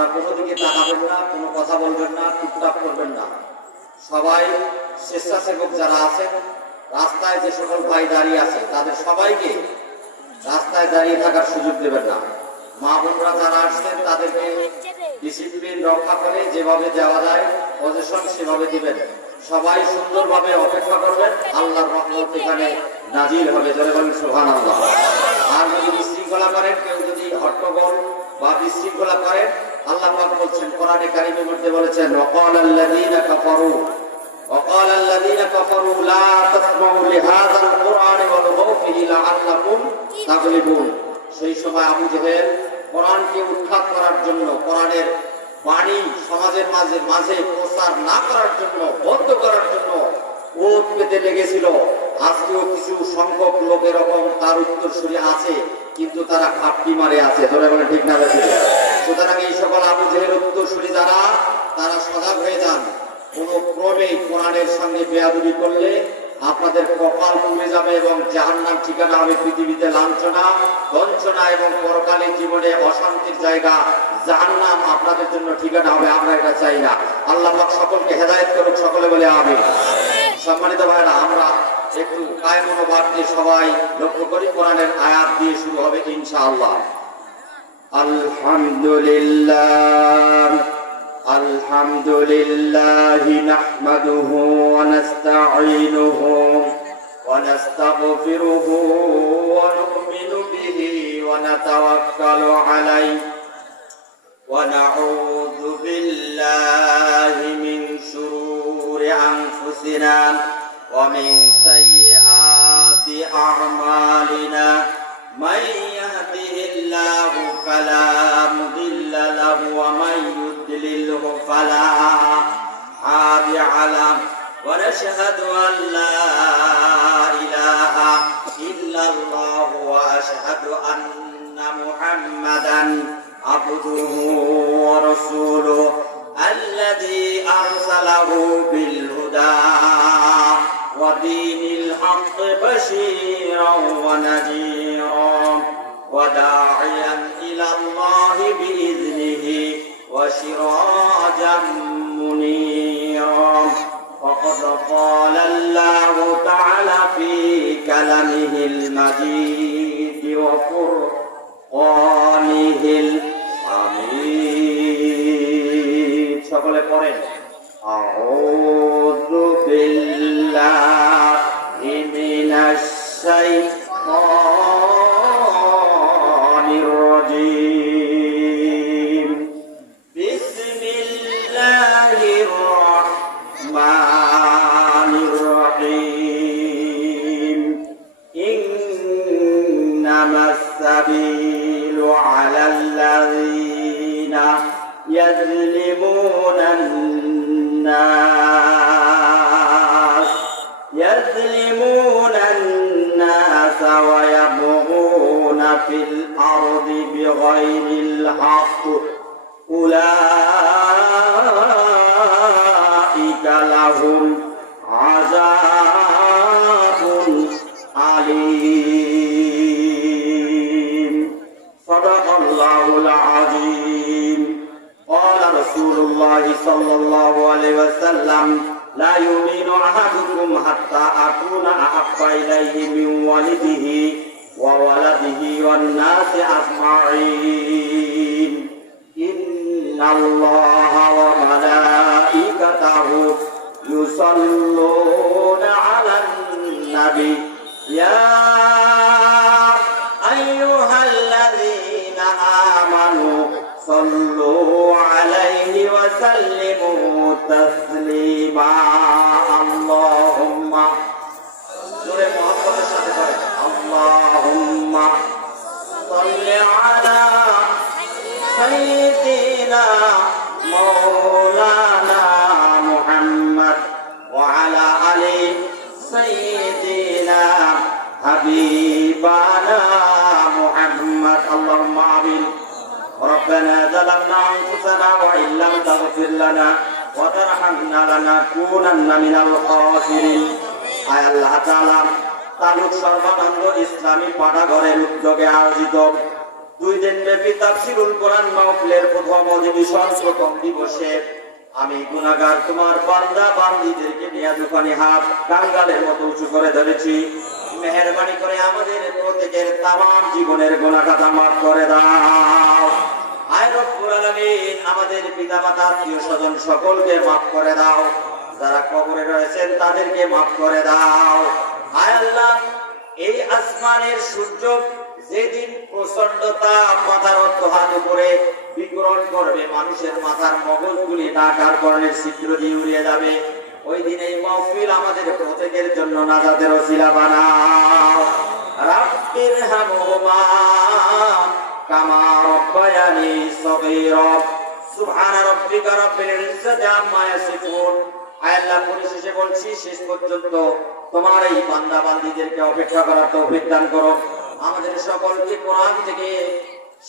আপনারা কোনো দিকে তাকাবেন না, কোনো কথা বলবেন না, টুকটাক করবেন না। সবাই স্বেচ্ছাসেবক যারা আছেন, রাস্তায় যে সকল ভাই দাঁড়িয়ে আছে তাদের সবাইকে রাস্তায় দাঁড়িয়ে থাকার সুযোগ দেবেন না। মা বোনরা যারা আসছেন তাদেরকে ডিসিপ্লিন রক্ষা করে যেভাবে দেওয়া যায় পজিশন সেভাবে দিবেন। সবাই সুন্দরভাবে অপেক্ষা করবেন, আল্লাহর রহমত এখানে নাজিল হবে। জোরে বলেন সুবহানাল্লাহ। আর যদি বিশৃঙ্খলা করেন, কেউ যদি হট্টগোল বা বিশৃঙ্খলা করেন, আল্লাহ পাক বলছেন কোরআনে কারীমের মধ্যে বলেছেন وقال الذين كفروا لا تسمعوا لهذا القرآن والغوا فيه لعلكم تغلبون। সেই সময় আবু জেহেল কোরআনকে উৎখাত করার জন্য, কোরআনের বাণী সমাজের মাঝে প্রচার না করার জন্য, বন্ধ করার জন্য ওত পেতে লেগেছিল। আজকেও কিছু সংখ্যক লোক এরকম তার উত্তরসূরি আছে, কিন্তু তারা খাপটি মারে আছে। ধরে বলে ঠিক না বেশি। সুতরাং এই সকল আবু জেহেল উত্তরসূরি যারা, তারা সজাগ হয়ে যান। কোনো ক্রমে কোরআনের সঙ্গে বেয়াদবি করলে আপনাদের কপাল পুড়ে যাবে এবং জাহান্নাম ঠিকানা হবে। পৃথিবীতে লাঞ্ছনা, বঞ্চনা এবং পরকালীন জীবনে অশান্তির জায়গা জাহান্নাম আপনাদের জন্য ঠিকানা হবে। আমরা এটা চাই না। আল্লাহ পাক সকলকে হেদায়েত করুক, সকলে বলে আমিন। সম্মানিত ভাইরা, আমরা একটু কায় মনোভাব দিয়ে সবাই লক্ষ্য করি। কোরআনের আয়াত দিয়ে শুরু হবে ইনশাআল্লাহ। আলহামদুলিল্লাহ আলহামদুলিল্লাহি নাহমাদুহু ওয়া নাস্তাঈনুহু ওয়া নাস্তাগফিরুহু ওয়া নু'মিনু বিহি ওয়া নাতাওয়াক্কালু আলাইহি ওয়া নাউযু বিল্লাহি মিন শুরুরি আনফুসিনা ওয়া মিন সাইয়্যাতি আ'মালিনা মান ইয়াহদিহিল্লাহু ফালা মুদিল্লা লাহু ওয়া মান يضلله فلا هادي له ونشهد أن لا إله إلا الله وأشهد أن محمدا عبده ورسوله الذي أرسله بالهدى ودين الحق بشيرا ونذيرا وداعيا إلى الله بإذنه وسراجا منيرا وقد قال الله تعالى في كلامه المجيد وفرقانه الحميد সকলে পড়েন আউযু বিল্লাহি মিনাশ শাইতানির রাজীম বিসমিল্লাহির রাহমানির রহিম ইন্নামাস সাবিলু আলাল্লাযীনা ইয়াযলিমুনান الناس ويبغون في الأرض بغير الحق أولئك لهم عذاب أليم صدق الله العظيم قال رسول الله صلى الله عليه وسلم لا يؤمن أحدكم حتى أكون أحب إليه من والده وولده والناس أجمعين إن الله وملائكته يصلون على النبي يا أيها الذين آمنوا صلوا عليه وسلموا تسليما اللهم اللهم صل على سيدنا مولانا محمد وعلى آل سيدنا حبيبنا محمد اللهم آمين ربنا ظلمنا أنفسنا وإن لم تغفر لنا وترحمنا لنكونن من الخاسرين আয় আল্লাহ তাআলা তালুক সর্বানন্দ ইসলামী পাঠাগারের উদ্যোগে আয়োজিত 2 দিন ব্যাপী তাফসীরুল কোরআন মাহফিলের প্রথম অধিবেশন প্রথম দিবসে আমি গুনাহগার তোমার বান্দা বান্দীদেরকে নিয়ে দুখানি হাত কাঙ্গালের মতো উঁচু করে ধরেছি। মেহেরবানি করে আমাদের প্রত্যেকের তামাম জীবনের গুনাহ খাতা মাফ করে দাও। আয় রব্বুল আলামিন, আমাদের পিতামাতা আত্মীয় স্বজন সকলকে মাফ করে দাও। যারা কবরে রয়েছেন তাদেরকে মাফ করে দাও। আয় আল্লাহ, এই আসমানের সূর্য যেদিন প্রচন্ড তাপমাত্রার অধ্যহাত উপরে বিকিরণ করবে, মানুষের মাথার মগজগুলি নাকার কর্ণের ছিদ্র দিয়ে উড়িয়ে যাবে, ওই দিন এই মাহফিল আমাদের প্রত্যেকের জন্য নাজাতের ওসিলা বানাও। রাব্বির হামহুমা কামা রাব্বায়ানি সগীরা। সুবহানা রাব্বিকা রাব্বিল ইজ্জাতি আম্মা ইয়াসিফুন। আয় আল্লাহ, পরিশেষে বলছি, শেষ পর্যন্ত তোমার এই বান্দা বান্দীদেরকে অপেক্ষা করার তৌফিক দান করো। আমাদের সকলকে কোরআন থেকে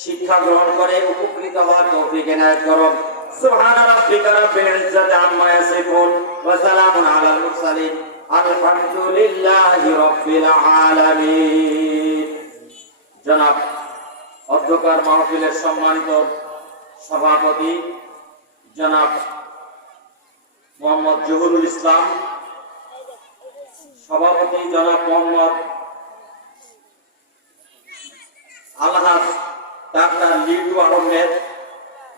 শিক্ষা গ্রহণ করে উপকৃত হওয়ার তৌফিক এনায়েত করো। সুবহানা রাব্বিকা রাব্বিল ইজ্জাতি আম্মা ইয়াসিফুন ওয়া সালামুন আলাল মুরসালিন আলহামদুলিল্লাহি রাব্বিল আলামিন। জনাব অধ্যক্ষার মাহফিলের সম্মানিত সভাপতি জনাব মোহাম্মদ জহুরুল ইসলাম, সভাপতি জনাব মোহাম্মদ আলহাজ ডাক্তার লিটু আহমেদ,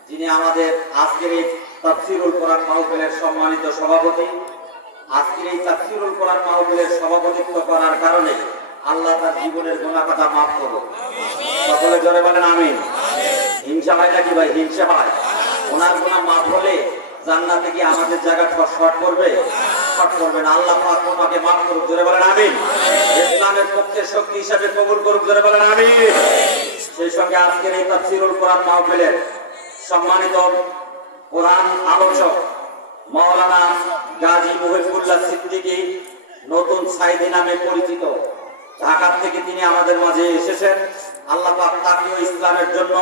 যিনি আমাদের আজকের এই তাফসীরুল কোরআন মাহফিলের সম্মানিত সভাপতি। আজকের এই তাফসীরুল কোরআন মাহফিলের সভাপতিত্ব করার কারণে আল্লাহ তার জীবনের গুনাহ খাতা মাফ করুন। সকলে জোরে বলেন আমিন। হিংসা হয় নাকি ভাই? হিংসা হয়। ওনার গুনাহ মাফ হলে জান্নাতে কি আমাদের জায়গা শর্ট করবে? শর্ট করবে না। আল্লাহ পাক ওনাকে মাফ করুক। জোরে বলেন আমিন। ইসলামের পক্ষের শক্তি হিসেবে কবুল করুক। জোরে বলেন আমিন। সেই সঙ্গে আজকের এই তাফসীরুল কোরআন মাহফিলের সম্মানিত কোরআন আলোচক মাওলানা গাজী মুহিবুল্লাহ সিদ্দিকী, নতুন সাইদি নামে পরিচিত, ঢাকা থেকে তিনি আমাদের মাঝে এসেছেন। আল্লাহ পাক তাকেও ইসলামের জন্য,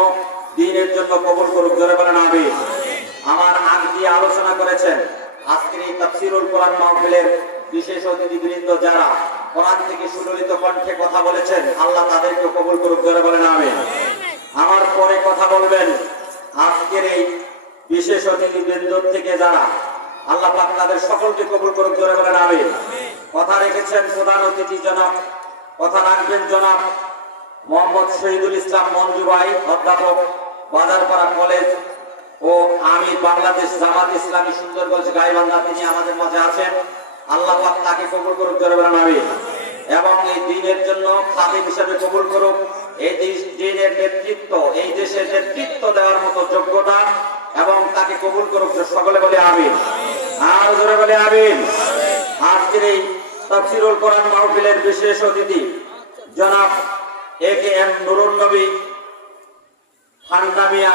দ্বীনের জন্য কবুল করুক। জোরে বলেন আমিন। আমার আগ দিয়ে আলোচনা করেছেন আজকের এই তাফসীরুল কোরআন মাহফিলের বিশেষ অতিথিবৃন্দ, যারা কোরআন থেকে সুললিত কণ্ঠে কথা বলেছেন, আল্লাহ তাদেরকে কবুল করুক। জোরে বলেন আমিন। আমার পরে কথা বলবেন আজকের এই বিশেষ অতিথিবৃন্দ থেকে যারা, আল্লাহ পাক তাদের সকলকে কবুল করুক। জোরে বলেন আমিন। কথা রেখেছেন প্রধান অতিথি জনাব, কথা রাখবেন জনাব মোহাম্মদ শহীদুল ইসলাম মঞ্জু ভাই, অধ্যাপক, বাজারপাড়া কলেজ ও আমির বাংলাদেশ জামাত ইসলামী সুন্দরগঞ্জ গাইবান্ধা, তিনি আমাদের মাঝে আছেন। আল্লাহ পাক তাকে কবুল করুক। জোরে বলেন আমিন। এবং এই দ্বীনের জন্য খাদিম হিসেবে কবুল করুক। এই দ্বীনের নেতৃত্ব, এই দেশের নেতৃত্ব দেওয়ার মতো যোগ্যতা এবং তাকে কবুল করুক। সকলে বলে আমিন। আর জোরে বলে আমিন। আজকের এই তাফসীরুল কোরআন মাহফিলের বিশেষ অতিথি জনাব AKM নুরুন নবী ফান্ডামিয়া,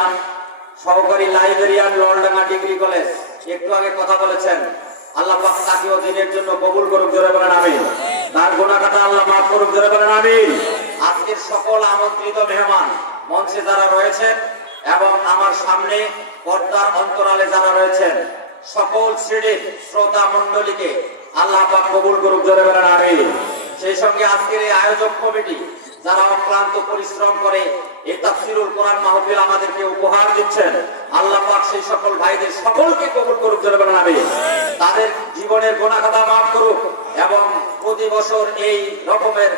সহকারী লাইব্রেরিয়ান, ললডাঙ্গা ডিগ্রি কলেজ, একটু আগে কথা বলেছেন। আল্লাহ পাক তাকেও দ্বীনের জন্য কবুল করুক। জোরে বলেন আমিন। তার গুনাহ খাতা আল্লাহ মাফ করুক। জোরে বলেন আমিন। আজকের সকল আমন্ত্রিত মেহমান, মঞ্চে যারা রয়েছেন এবং আমার সামনে পর্দার অন্তরালে যারা রয়েছেন, সকল শ্রেণীর শ্রোতা মণ্ডলীকে আল্লাহ পাক কবুল করুক। জোরে বলেন আমিন। সেই সঙ্গে আজকের এই আয়োজক কমিটি, যারা অক্লান্ত পরিশ্রম করে এই তাফসীরুল কোরআন মাহফিল আমাদেরকে উপহার দিচ্ছেন, আল্লাহ পাক সেই সকল ভাইদের সকলকে কবুল করুক। জোরে বলেন আমিন। তাদের জীবনের গুনাহ খাতা মাফ করুক এবং প্রতি বছর এই রকমের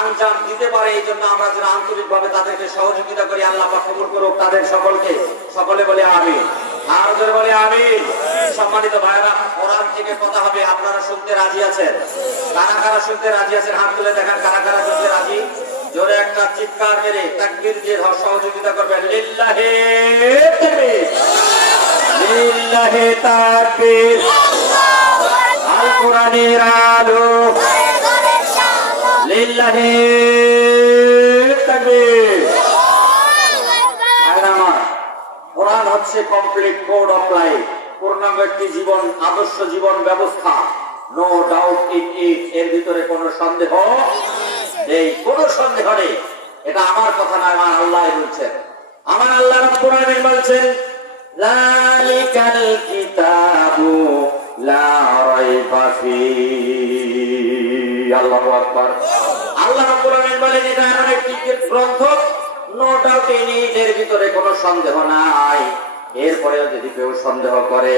আঞ্জাম দিতে পারে, এই জন্য আমরা যেন আন্তরিকভাবে তাদেরকে সহযোগিতা করি। আল্লাহ পাক কবুল করুক তাদের সকলকে। সকলে বলে আমিন। আর জোরে বলে আমিন। সম্মানিত ভাইরা, কোরআন থেকে কথা হবে, আপনারা শুনতে রাজি আছেন? কারা কারা শুনতে রাজি আছেন? হাত তুলে দেখান কারা কারা শুনতে রাজি। জোরে একটা চিৎকার মেরে তাকবীর দিয়ে সহযোগিতা করবেন। লিল্লাহি তাকবীর, লিল্লাহি তাকবীর। আল কোরআনের আলো, লিল্লাহি তাকবীর। কোরআন হচ্ছে কমপ্লিট কোড অফ লাইফ, পূর্ণাঙ্গ একটি জীবন আদর্শ জীবন ব্যবস্থা। নো ডাউট ইন ইট, এর ভিতরে কোনো সন্দেহ নেই, কোনো সন্দেহ নেই। এটা আমার কথা না, আমার আল্লাহ বলছেন। আমার আল্লাহ রাব্বুল আলামিন বলছেন, যালিকাল কিতাবু লা রাইবা ফীহি। আল্লাহু আকবার। আল্লাহ রাব্বুল আলামিন বলেন, এটা এমন একটি গ্রন্থ নো ডাউট এর ভিতরে কোনো সন্দেহ নাই। এরপরেও যদি কেউ সন্দেহ করে,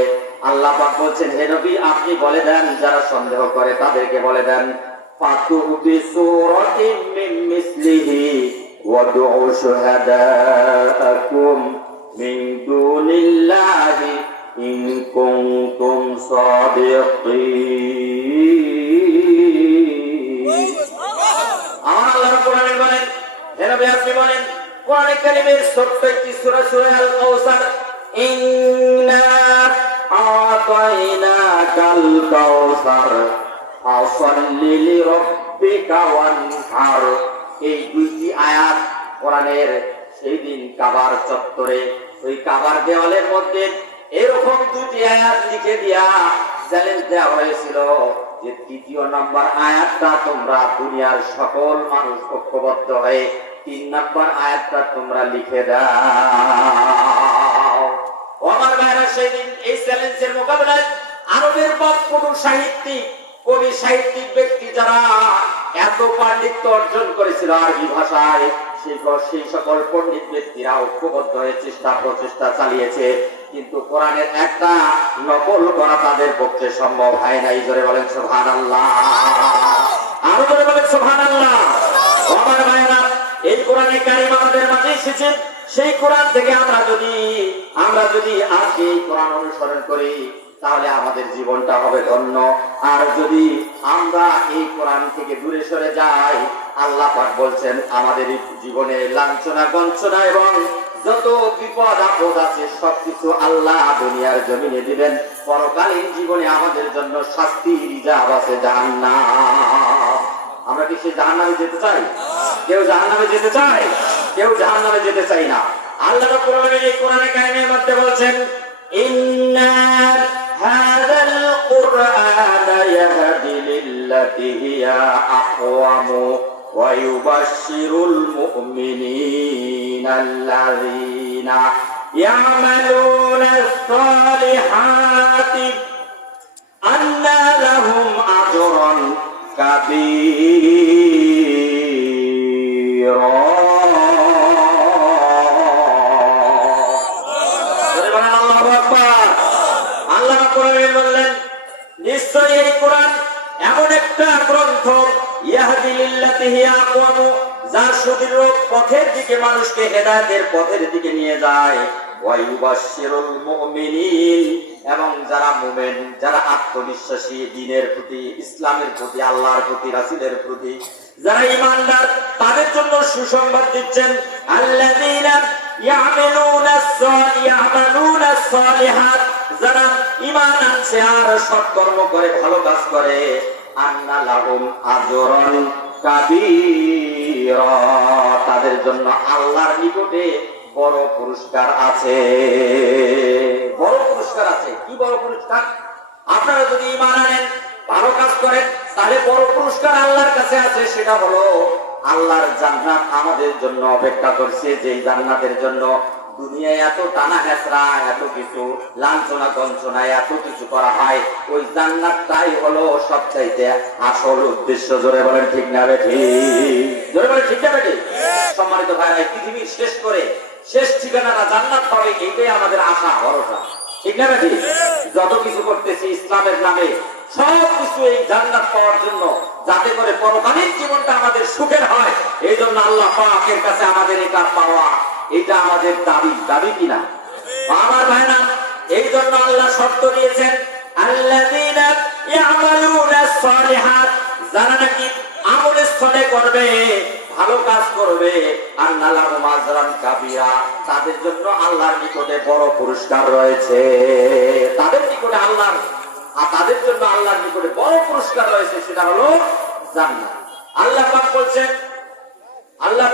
আল্লাহ পাক বলছেন, হে নবী আপনি বলে দেন যারা সন্দেহ করে তাদেরকে বলে দেন, ফাতু বিসূরাতিন মিন মিসলিহি ওয়াদউ শুহাদাআকুম মিন দুনিল্লাহি ইন কুনতুম সাদিকিন। আল্লাহ কোরআনে বলেন, হে নবী আপনি বলেন, কোরআনে কারীমের ছোট্ট একটি সূরা, সূরা আল কাউসার, ইন্না আতাইনাকাল কাউসার ফাসাল্লি লিরাব্বিকা ওয়ানহার। এই দুইটি আয়াত কোরআনের সেই দিন কাবার চত্বরে, ওই কাবার দেওয়ালের মধ্যে এরকম দুটি আয়াত লিখে দিয়া চ্যালেঞ্জ দেওয়া হয়েছিল যে তৃতীয় নাম্বার আয়াতটা তোমরা দুনিয়ার সকল মানুষ ঐক্যবদ্ধ হয়ে 3 নাম্বার আয়াতটা তোমরা লিখে দাও। আমার ভাইরা সেই দিন এই চ্যালেঞ্জের মোকাবিলায় আরবের বক্তব্য সাহিত্যিক, কবি, সাহিত্যিক ব্যক্তি যারা এত পাণ্ডিত্য অর্জন করেছিল আরবি ভাষায়, সেই সকল পণ্ডিত ব্যক্তিরা ঐক্যবদ্ধ হয়ে প্রচেষ্টা চালিয়েছে, কিন্তু কোরআনের একটা নকল করা তাদের পক্ষে সম্ভব হয় নাই। জোরে বলেন সুবহানাল্লাহ, আরো জোরে বলেন সুবহানাল্লাহ। আমার ভাইরা, এই কোরআনে কারীম আমাদের মাঝে এসেছে, সেই কোরআন থেকে আমরা যদি আজকে এই কোরআন অনুসরণ করি তাহলে আমাদের জীবনটা হবে ধন্য। আর যদি আমরা এই কোরআন থেকে দূরে সরে যাই, আল্লাহ পাক বলছেন আমাদের জীবনে লাঞ্ছনা গঞ্চনা এবং যত বিপদ আপদ আছে সবকিছু আল্লাহ দুনিয়ার জমিনে দিবেন। পরকালীন জীবনে আমাদের জন্য শাস্তি রিজার্ভ আছে জাহান্নাম। আমরা কি সেই জাহান্নামে যেতে চাই? কেউ জাহান্নামে যেতে চায়? কেউ জাহান্নামে যেতে চাই না। আল্লাহ রাব্বুল আলামিন এই কোরআনে কারীমের মধ্যে বলছেন, ইন্না হাযাল কুরআনা ইয়াহদি লিল্লাতি হিয়া আকওয়ামু ওয়া ইউবাশশিরুল মুমিনিনা আল্লাযীনা ইয়ামালুনাস সালিহাতি আন্না লাহুম আজরান কাবীরা। নিশ্চয় এই কোরআন এমন একটা গ্রন্থ, ইয়াহদি লিল্লাতি হিয়া আকওয়ামু, যা সুদৃঢ় পথের দিকে মানুষকে হেদায়েতের পথের দিকে নিয়ে যায়, ওয়া ইউবাশশিরুল মুমিনিন, এবং যারা মুমিন, যারা আত্মবিশ্বাসী, দ্বীনের প্রতি, ইসলামের প্রতি, আল্লাহর প্রতি, রাসূলের প্রতি যারা ঈমানদার, তাদের জন্য সুসংবাদ দিচ্ছেন, আল্লাযীনা ইয়ামালুনাস সালিহাত, যারা ঈমান আনছে আর সৎকর্ম করে, ভালো কাজ করে, আন্না লাহুম আজরান কাবীরা, তাদের জন্য আল্লাহর নিকটে বড় পুরস্কার আছে। বড় পুরস্কার আছে। কি বড় পুরস্কার? আপনারা যদি ঈমান আনেন, ভালো কাজ করেন, তাহলে বড় পুরস্কার আল্লাহর কাছে আছে। সেটা হলো আল্লাহর জান্নাত আমাদের জন্য অপেক্ষা করছে। যে জান্নাতের জন্য দুনিয়ায় এত টানা হেঁচড়া, এত কিছু লাঞ্ছনা গঞ্চনা, এত কিছু করা হয়, ওই জান্নাতটাই হলো সবচাইতে আসল উদ্দেশ্য। জোরে বলেন ঠিক না বেঠি? জোরে বলেন ঠিক না বেঠি? সম্মানিত ভাইরা, পৃথিবীর শেষ করে শেষ ঠিকানাটা জান্নাত পাবে, এইটাই আমাদের আশা ভরসা। ঠিক না বেঠি? যত কিছু করতেছি ইসলামের নামে, সবকিছু এই জান্নাত পাওয়ার জন্য, যাতে করে পরকালীন জীবনটা আমাদের সুখের হয়। এই জন্য আল্লাহ পাকের কাছে আমাদের এটা পাওয়া, এটা আমাদের দাবি। দাবি কিনা আমার ভাইরা? এই জন্য আল্লাহ শর্ত দিয়েছেন, আল্লাযীনা ইয়ামালুনাস সালিহাত, যারা নাকি আমলে সালেহ করবে, ভালো কাজ করবে, আন্না লাহুম আজরান কাবীরা, তাদের জন্য আল্লাহর নিকটে বড় পুরস্কার রয়েছে। তাদের নিকটে তাদের জন্য আল্লাহর নিকটে বড় পুরস্কার রয়েছে, সেটা হলো জান্নাত। আল্লাহ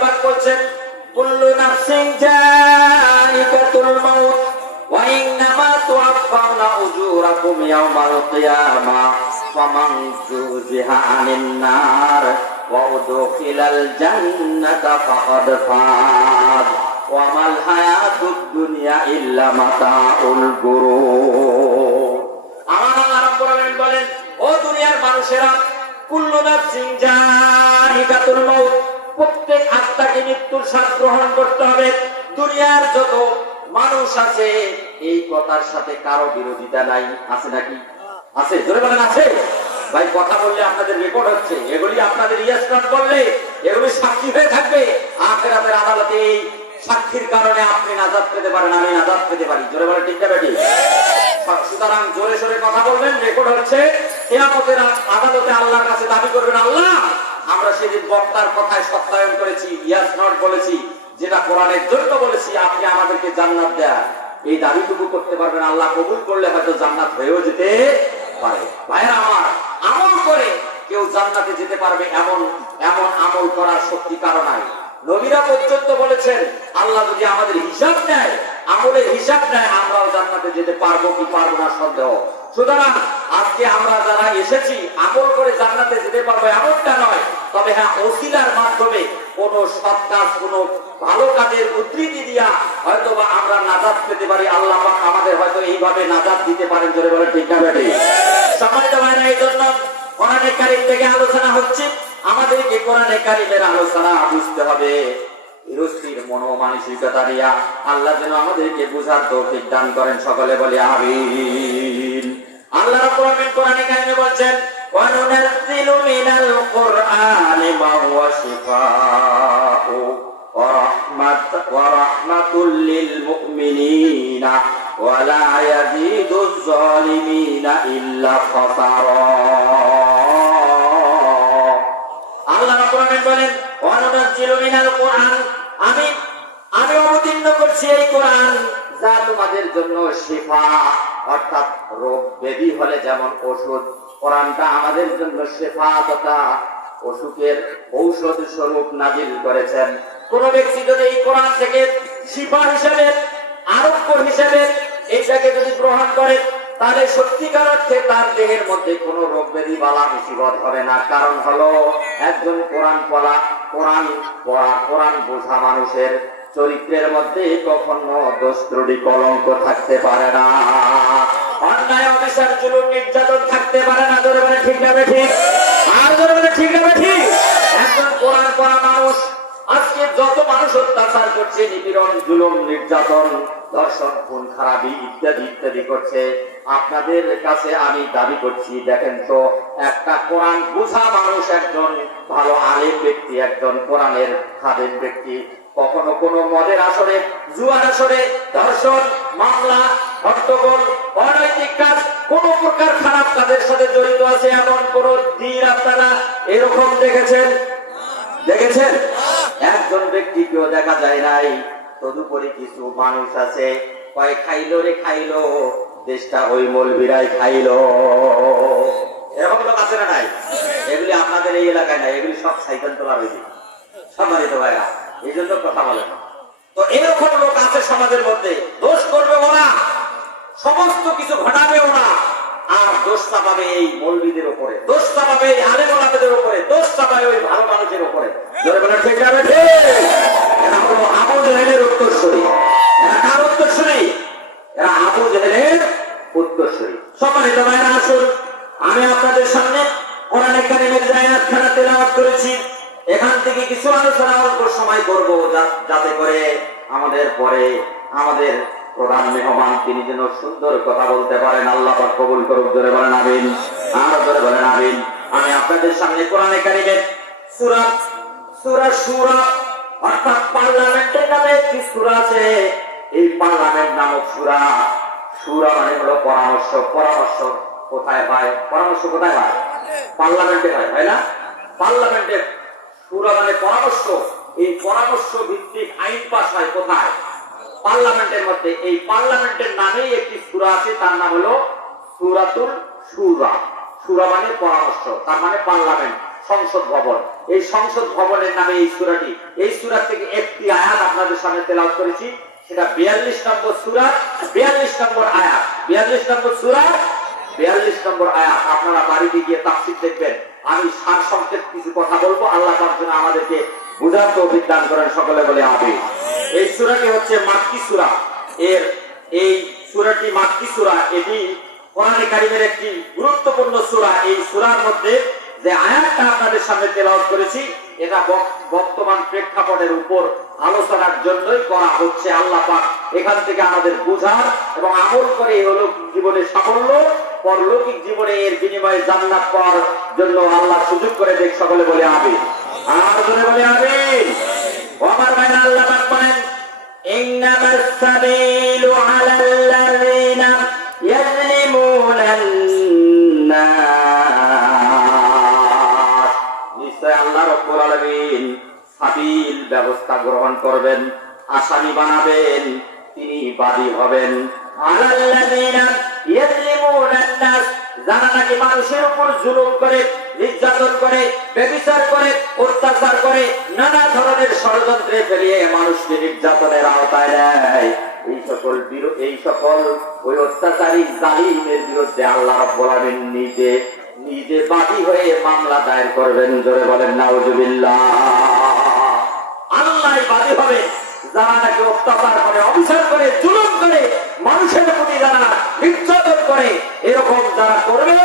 পাক বলছেন, কুল্লু নাফসিন যায়িকাতুল মাউত ওয়া ইন্নামা তুওয়াফাউনা উজুরাকুম ইয়াওমাল কিয়ামাহ ফামান যুযিহা আনিন নার ওয়া উদখিলাল জান্নাতা ফাকাদ ফাজ ওয়া মাল হায়াতুদ দুনিয়া ইল্লা মাতাউল গুরুর। আমার আল্লাহ রাব্বুল আলামিন বলেন, ও দুনিয়ার মানুষেরা, কুল্লু নাফসিন যায়িকাতুল মাউত, প্রত্যেক আত্মাকে মৃত্যুর স্বাদ গ্রহণ করতে হবে। দুনিয়ার যত মানুষ আছে এই কথার সাথে কারো বিরোধিতা নাই, আছে নাকি? আছে, জোরে বলেন আছে। ভাই কথা বললে আপনাদের রেকর্ড হচ্ছে, এগুলি আপনাদের ইয়াসরাত করলে এগুলি সাক্ষী হয়ে থাকবে আখিরাতের আদালতে। এই সাক্ষীর কারণে আপনি নাজাত পেতে পারেন, আমি নাজাত পেতে পারি। জোরে বলেন ঠিক না বেটি? সুতরাং জোরে সোরে কথা বলবেন, রেকর্ড হচ্ছে। কিয়ামতের আদালতে আল্লাহর কাছে দাবি করবেন, আল্লাহ আমরা সেদিন বক্তার কথায় সত্যায়ন করেছি, ইয়াস নট বলেছি, যেটা কোরআনের জন্য বলেছি, আপনি আমাদেরকে জান্নাত দেন। এই দাবিটুকু করতে পারবেন, আল্লাহ কবুল করলে হয়তো জান্নাত হয়েও যেতে পারে। ভাইরা আমার, আমল করে কেউ জান্নাতে যেতে পারবে এমন এমন আমল করার শক্তি কারো নাই। নবীরা পর্যন্ত বলেছেন আল্লাহ যদি আমাদের হিসাব নেয়, আমলের হিসাব নেয়, আমরাও জান্নাতে যেতে পারবো কি পারবো না সন্দেহ। সুতরাং আজকে আমরা যারা এসেছি আমল করে জান্নাতে যেতে পারবো এমনটা নয়, তবে হ্যাঁ ওসিলার মাধ্যমে কোন সৎ কাজ, কোন ভালো কাজের উদ্ধৃতি দিয়া হয়তো বা আমরা নাজাত পেতে পারি। আল্লাহ পাক আমাদের হয়তো এইভাবে নাজাত দিতে পারেন। জোরে বলে ঠিক না বেটি? সম্মানিত ভাইরা, এই জন্য কোরআনে কারীম থেকে আলোচনা হচ্ছে, আমাদেরকে কোরআনে কারীমের আলোচনা বুঝতে হবে স্থির মনোমানসিকতা দিয়া। আল্লাহ যেন আমাদেরকে বুঝার তৌফিক দান করেন, সকলে বলি আমিন। আল্লাহ রাব্বুল আলামিন কোরআনে কারীমে বলেন, ওয়া নুনাজ্জিলু মিনাল কুরআনি মা হুয়া শিফাউ ওয়া রাহমাতুল লিল মুমিনিনা ওয়া লা ইয়াজিদুজ যালিমিনা ইল্লা খাসারা। আল্লাহ রাব্বুল আলামিন বলেন, ওয়া নুনাজ্জিলু মিনাল কুরআন, আমি অবতীর্ণ করছি এই কোরআন, যা তোমাদের জন্য শিফা, অর্থাৎ রোগ ব্যাধি হলে যেমন ওষুধ, কোরআনটা আমাদের জন্য শিফা তথা অসুখের ঔষধ স্বরূপ নাজিল করেছেন। কোন ব্যক্তি যদি এই কোরআন থেকে শিফা হিসেবে, আরোগ্য হিসেবে এইটাকে যদি গ্রহণ করে, তাহলে সত্যিকার অর্থে তার দেহের মধ্যে কোনো রোগ ব্যাধি বালা মুসিবত হবে না। কারণ হলো একজন কোরআন বোঝা মানুষের চরিত্রের মধ্যে কখনো দোষ ত্রুটি কলঙ্ক থাকতে পারে না, অন্যায় অবিচার জুলুম নির্যাতন থাকতে পারে না। ধরে মানে ঠিক না ঠিক? আর ধরে মানে ঠিক না ঠিক? একজন কোরআন পড়া মানুষ আজকে যত মানুষ অত্যাচার করছে, নিপীড়ন, জুলুম, নির্যাতন, দর্শন, খুন খারাপি ইত্যাদি ইত্যাদি করছে, আপনাদের কাছে আমি দাবি করছি, দেখেন তো একটা কোরআন বুঝা মানুষ, একজন ভালো আলেম ব্যক্তি, একজন কোরআনের খাদেম ব্যক্তি কখনো কোনো মদের আসরে, জুয়ার আসরে, দর্শন, মামলা, হট্টগোল, অনৈতিক কাজ, কোন প্রকার খারাপ কাজের সাথে জড়িত আছে এমন কোন দিন আপনারা এরকম দেখেছেন? একজন ব্যক্তিকেও দেখা যায় নাই। তদুপরি কিছু মানুষ আছে, কয় খাইলো রে খাইলো, দেশটা ওই মৌলবীরাই খাইলো, এরকম লোক আছে না নাই? এগুলি আপনাদের এই এলাকায় নাই, এগুলি সব সাইকেল তোলা হয়েছে। সম্মানিত ভাইরা, এই জন্য কথা বলে না। তো এরকম লোক আছে সমাজের মধ্যে, দোষ করবে ওরা, সমস্ত কিছু ঘটাবে ওরা, আর দোষ চাপাবে এই মৌলবীদের উপরে, দোষ চাপাবে এই আলেম ওলামাদের উপরে, দোষ চাপাবে ওই ভালো মানুষের উপরে। জোরে বলেন ঠিক না ঠিক? এরা হলো আবু জেহেলের উত্তরসূরি। এরা কার উত্তরসূরি? এরা আবু জেহেলের উত্তরসূরি। সম্মানিত ভাইরা, আসুন আমি আপনাদের সামনে কোরআনে কারীমের যে আয়াতখানা তেলাওয়াত করেছি, এখান থেকে কিছু আলোচনা অল্প সময় করব, যাতে করে আমাদের পরে আমাদের প্রধান মেহমান তিনি যেন সুন্দর কথা বলতে পারেন। আল্লাহ পাক কবুল করুক। জোরে বলেন আমিন। আর জোরে বলেন আমিন। আমি আপনাদের সামনে কোরআনে কারীমের সূরা শূরা, অর্থাৎ পার্লামেন্টের নামে একটি সূরা আছে। এই পার্লামেন্ট নামক সূরা, সূরা মানে হলো পরামর্শ। পরামর্শ কোথায় হয়? পরামর্শ কোথায় হয়? পার্লামেন্টে হয়, হয় না? পার্লামেন্টে সূরা মানে পরামর্শ। এই পরামর্শ ভিত্তিক আইন পাস হয় কোথায়? পার্লামেন্টের মধ্যে। এই পার্লামেন্টের নামেই একটি সূরা আছে, তার নাম হলো সূরাতুল শুরা। শুরা মানে পরামর্শ, তার মানে পার্লামেন্ট, সংসদ ভবন। এই সংসদ ভবনের নামে এই সূরাটি। এই সূরা থেকে একটি আয়াত আপনাদের সামনে তেলাওয়াত করেছি, সেটা 42 নম্বর সূরা, 42 নম্বর আয়াত। 42 নম্বর সূরা, 42 নম্বর আয়াত। আপনারা বাড়িতে গিয়ে তাফসীর দেখবেন। আমি সারসংক্ষেপ কিছু কথা বলবো, আল্লাহ তার জন্য আমাদেরকে বুঝার তৌফিক দান করেন, সকলে বলে আমিন। এই সূরাটি হচ্ছে মাক্কি সূরা। এই সূরাটি মাক্কি সূরা। এটি কোরআনে কারীমের একটি গুরুত্বপূর্ণ সূরা। এই সূরার মধ্যে যে আয়াতটা আপনাদের সামনে তেলাওয়াত করেছি, এটা বর্তমান প্রেক্ষাপটের উপর আলোচনার জন্যই করা হচ্ছে। আল্লাহ পাক এখান থেকে আমাদের বুঝার এবং আমল করে ইহলৌকিক জীবনে সাফল্য, পরলৌকিক জীবনে এর বিনিময়ে জান্নাত পাওয়ার জন্য আল্লাহ সুযোগ করে দেখ। সকলে বলে আমিন। আর জোরে বলে আমিন। আমার ভাইরা, আল্লাহ পাক বলেন, ইন্নামাস সাবিলু আলাল্লাযিনা ইয়াযলিমুনান নাস। নিশ্চয় আল্লাহ রাব্বুল আলামিন সাবিল ব্যবস্থা গ্রহণ করবেন, আসামি বানাবেন, তিনি বাদী হবেন। আলাল্লাযিনা ইয়াযলিমুনান নাস, যারা নাকি মানুষের উপর জুলুম করে, নির্যাতন করে, ব্যভিচার করে, অত্যাচার করে, নানা ধরনের ষড়যন্ত্রে ফেলিয়ে মানুষকে নির্যাতনের আওতায় নেয়, এই সকল ওই অত্যাচারী জালিমের বিরুদ্ধে আল্লাহ রাব্বুল আলামিন নিজে বাদী হয়ে মামলা দায়ের করবেন। জোরে বলেন নাউজুবিল্লাহ। আল্লাহ বাদী হবে যারা নাকি অত্যাচার করে, অবিচার করে, জুলুম করে, মানুষের প্রতি যারা নির্যাতন করে, এরকম যারা করবে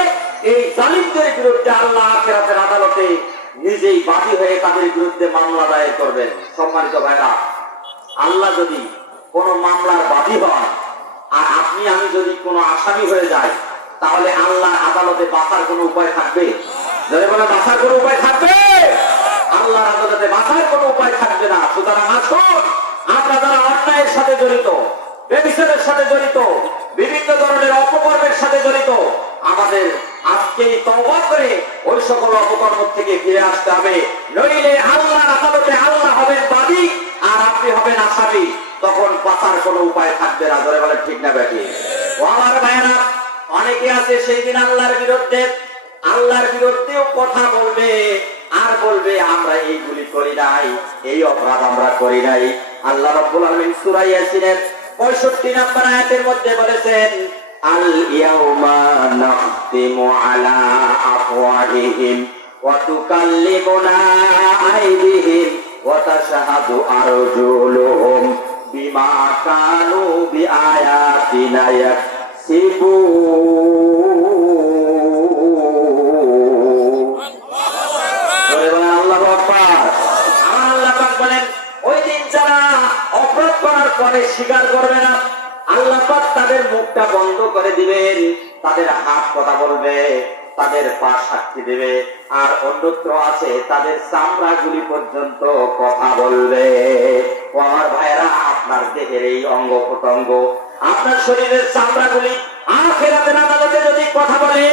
এই জালিমদের বিরুদ্ধে আল্লাহ আখিরাতের আদালতে নিজেই বাদী হয়ে তাদের বিরুদ্ধে মামলা দায়ের করবেন। সম্মানিত ভাইরা, আল্লাহ যদি কোন মামলার বাদী হন আর আপনি আমি যদি কোনো আসামি হয়ে যাই, তাহলে আল্লাহ আদালতে বাঁচার কোনো উপায় থাকবে? যদি বলে বাঁচার কোনো উপায় থাকবে? আল্লাহর আদালতে বাঁচার কোনো উপায় থাকবে না। সুতরাং আসুন, আমরা যারা অন্যায়ের সাথে জড়িত, ব্যভিচারের সাথে জড়িত, বিভিন্ন ধরনের অপকর্মের সাথে জড়িত, আমাদের আজকেই তওবা করে ওই সকল অপকর্ম থেকে ফিরে আসতে হবে। নইলে আল্লাহর আদালতে আল্লাহ হবেন বাদী আর আপনি হবেন আসামি, তখন বাঁচার কোনো উপায় থাকবে না। ধরে বলে ঠিক না বেটি? ও আমার ভাইয়েরা, অনেকে আছে সেই দিন আল্লাহর বিরুদ্ধেও কথা বলবে আর বলবে আমরা এইগুলি করি নাই, এই অপরাধ আমরা করি নাই। আল্লাহ রাব্বুল আলামিন সূরা ইয়াসিনের 65 নম্বর আয়াতের মধ্যে বলেছেন, আল ইয়াউমা নাখতিমু আলা আফওয়াহিহিম ওয়া তুকাল্লিমুনা আইদিহিম ওয়া তাশহাদু আরজুলুহুম বিমা কানু বিআয়াতিনা ইয়াকসিবুন। আল্লাহু আকবার। আল্লাহ পাক বলেন, ওই দিন যারা অপরাধ করার পরে স্বীকার করবে না, আল্লাহ পাক তাদের মুখটা বন্ধ করে দিবেন, তাদের হাত কথা বলবে, তাদের পা সাক্ষী দেবে, আর অন্যত্র আছে তাদের চামড়াগুলি পর্যন্ত কথা বলবে। ও আমার ভাইরা, আপনার দেহের এই অঙ্গ প্রত্যঙ্গ, আপনার শরীরের চামড়াগুলি আখিরাতের আদালতে যদি কথা বলে,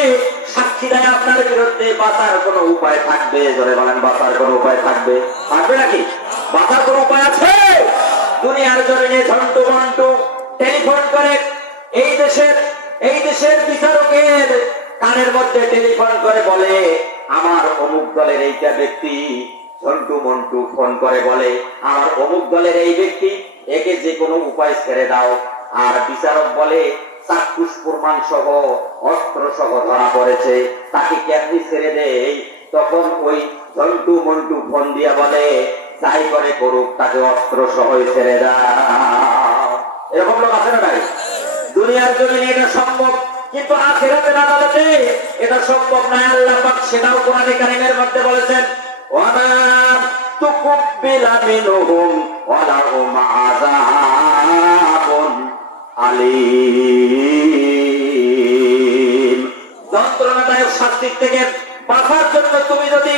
সাক্ষী দেয় আপনার বিরুদ্ধে, বাঁচার কোনো উপায় থাকবে? জোরে বলেন, বাঁচার কোনো উপায় থাকবে? থাকবে নাকি? বাঁচার কোনো উপায় আছে? দুনিয়ার জমিনে ঝন্টু মন্টু টেলিফোন করে এই দেশের বিচারকের কানের মধ্যে টেলিফোন করে বলে, আমার অমুক দলের এইটা ব্যক্তি, ঝন্টু মন্টু ফোন করে বলে আমার অমুক দলের এই ব্যক্তি, একে যে কোনো উপায় ছেড়ে দাও। আর বিচারক বলে চাক্ষুষ প্রমাণ সহ অস্ত্র সহ ধরা পড়েছে, তাকে কেমনি ছেড়ে দেয়? তখন ওই ঝন্টু মন্টু ফোন দিয়া বলে, যাই করে করুক, তাকে অস্ত্র সহ ছেড়ে দাও। এরকম লোক আছে না ভাই? দুনিয়ার জমিনে এটা সম্ভব, কিন্তু আখিরাতের আদালতে এটা সম্ভব নয়। আল্লাহ পাক সেটাও কোরআনে কারীমের মধ্যে বলেছেন, ওয়ামা তুকুব্বিলা মিনহুম ওয়া লাহুম আযাবুন আলীম। যন্ত্রণাদায়ক শাস্তির থেকে বাঁচার জন্য তুমি যদি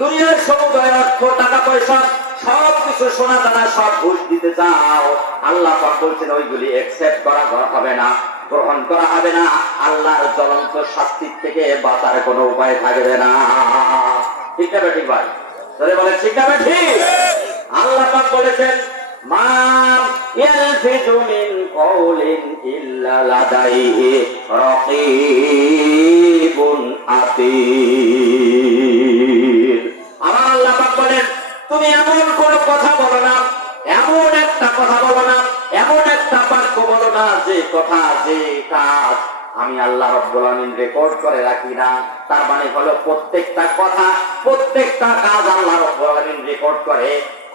দুনিয়ার সমুদয় অর্থ, টাকা পয়সা, সবকিছু সোনা দানা সব ঘুষ দিতে চাও, আল্লাহ পাক বলছেন ওইগুলি অ্যাকসেপ্ট করা হবে না, গ্রহণ করা হবে না। আল্লাহর জ্বলন্ত শাস্তির থেকে বাঁচার কোনো উপায় থাকবে না। ঠিক না বেঠিক ভাই? ধরে বলে ঠিক না বেঠিক? আল্লাহ পাক বলেছেন, মা ইয়ালফিজু মিন কওলিন ইল্লা লাদাইহি রাকীবুন আতীদ। আমার আল্লাহ পাক বলেন, তুমি এমন কোন কথা বলো না, এমন একটা কথা বলো না, এমন একটা বাক্য বলো না যে কথা, যে কাজ আমি আল্লাহ রাব্বুল আলামিন রেকর্ড করে রাখি না। তার মানে হলো প্রত্যেকটা কথা, প্রত্যেকটা কাজ আল্লাহ রাব্বুল আলামিন রেকর্ড করে,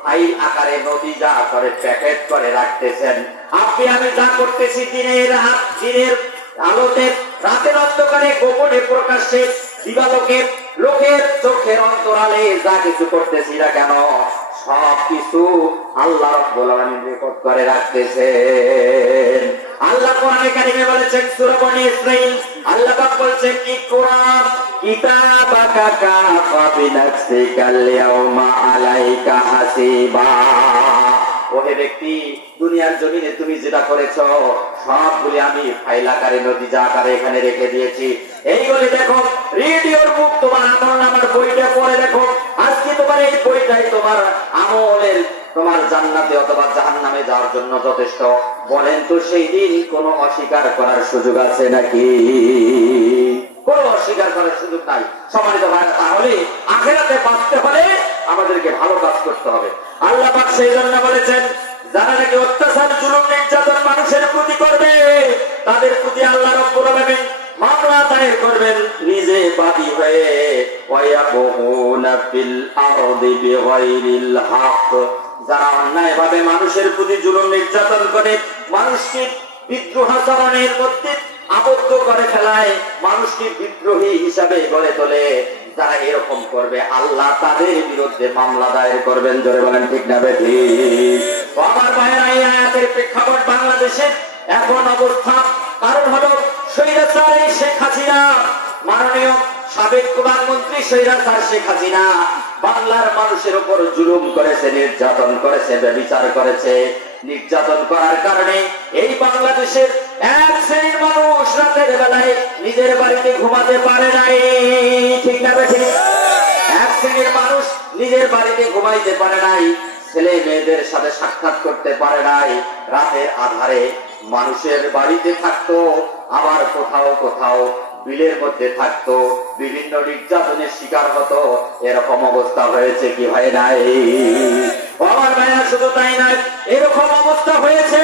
ফাইল আকারে নতিজা করে প্যাকেট করে রাখতেছেন। আপনি আমি যা করতেছি দিনের আলোতে, রাতের অন্ধকারে, গোপনে প্রকাশ্যে, দিবালোকে, লোকের চোখের অন্তরালে যা কিছু করতেছি না কেন সবকিছু আল্লাহ রাব্বুল আলামিন রেকর্ড করে রাখতেছেন। আল্লাহ কোরআনে কারিমে বলেছেন সূরা বনী ইসরাঈল, আল্লাহ পাক বলেছেন ইকরা কিতাবাকা কাফা বিনাফসিকাল ইয়াউমা আলাইকা হাসিবা। ওহে ব্যক্তি, দুনিয়ার জমিনে তুমি যেটা করেছো সবগুলি আমি ফাইল আকারে নতিজা আকারে এখানে রেখে দিয়েছি। এইগুলি দেখো, রিড ইওর বুক, তোমার আমলনামার বইটা পড়ে দেখো। আজকে তোমার এই বইটাই তোমার আমলের তোমার জান্নাতে অথবা জাহান্নামে যাওয়ার জন্য যথেষ্ট। বলেন তো সেই দিন কোনো অস্বীকার করার সুযোগ আছে নাকি? কোনো অস্বীকার করার সুযোগ নাই। সম্মানিত ভাইরা, তাহলে আখিরাতে বাঁচতে হলে আমাদেরকে ভালো কাজ করতে হবে। আল্লাহ পাক সেই জন্য বলেছেন, যারা নাকি অত্যাচার জুলুম নির্যাতন মানুষের প্রতি করবে তাদের প্রতি আল্লাহ রাব্বুল আলামিন মামলা দায়ের করবেন নিজে বাদী হয়ে। ওয়ায়াবুনা ফিল আরদি বিগাইরিল হক, যারা অন্যায়ভাবে মানুষের প্রতি জুলুম নির্যাতন করে মানুষকে বিদ্রোহ আচরণের মধ্যে আবদ্ধ করে ফেলায়, মানুষকে বিদ্রোহী হিসাবে গড়ে তোলে, যারা এরকম করবে আল্লাহ তাদের বিরুদ্ধে মামলা দায়ের করবেন। জোরে বলেন ঠিক না বেঠিক? আমার ভাইয়েরা, এই আয়াতের প্রেক্ষাপট বাংলাদেশের এখন অবস্থা, কারণ হলো স্বৈরাচার এই শেখ হাসিনা, মাননীয় সাবেক প্রধানমন্ত্রী স্বৈরাচার শেখ হাসিনা বাংলার মানুষের উপর জুলুম করেছে, নির্যাতন করেছে, ব্যভিচার করেছে। নির্যাতন করার কারণে এই বাংলাদেশের এক শ্রেণীর মানুষ রাতের বেলায় নিজের বাড়িতে ঘুমাতে পারে নাই। ঠিক না বেঠিক? এক শ্রেণীর মানুষ নিজের বাড়িতে ঘুমাইতে পারে নাই, ছেলে মেয়েদের সাথে সাক্ষাৎ করতে পারে নাই, রাতের আধারে মানুষের বাড়িতে থাকতো, আবার কোথাও কোথাও বিলের মধ্যে থাকতো, বিভিন্ন নির্যাতনের শিকার হতো। এরকম অবস্থা হয়েছে কি হয় নাই? আমার ভাইয়া, শুধু তাই নয়, এরকম অবস্থা হয়েছে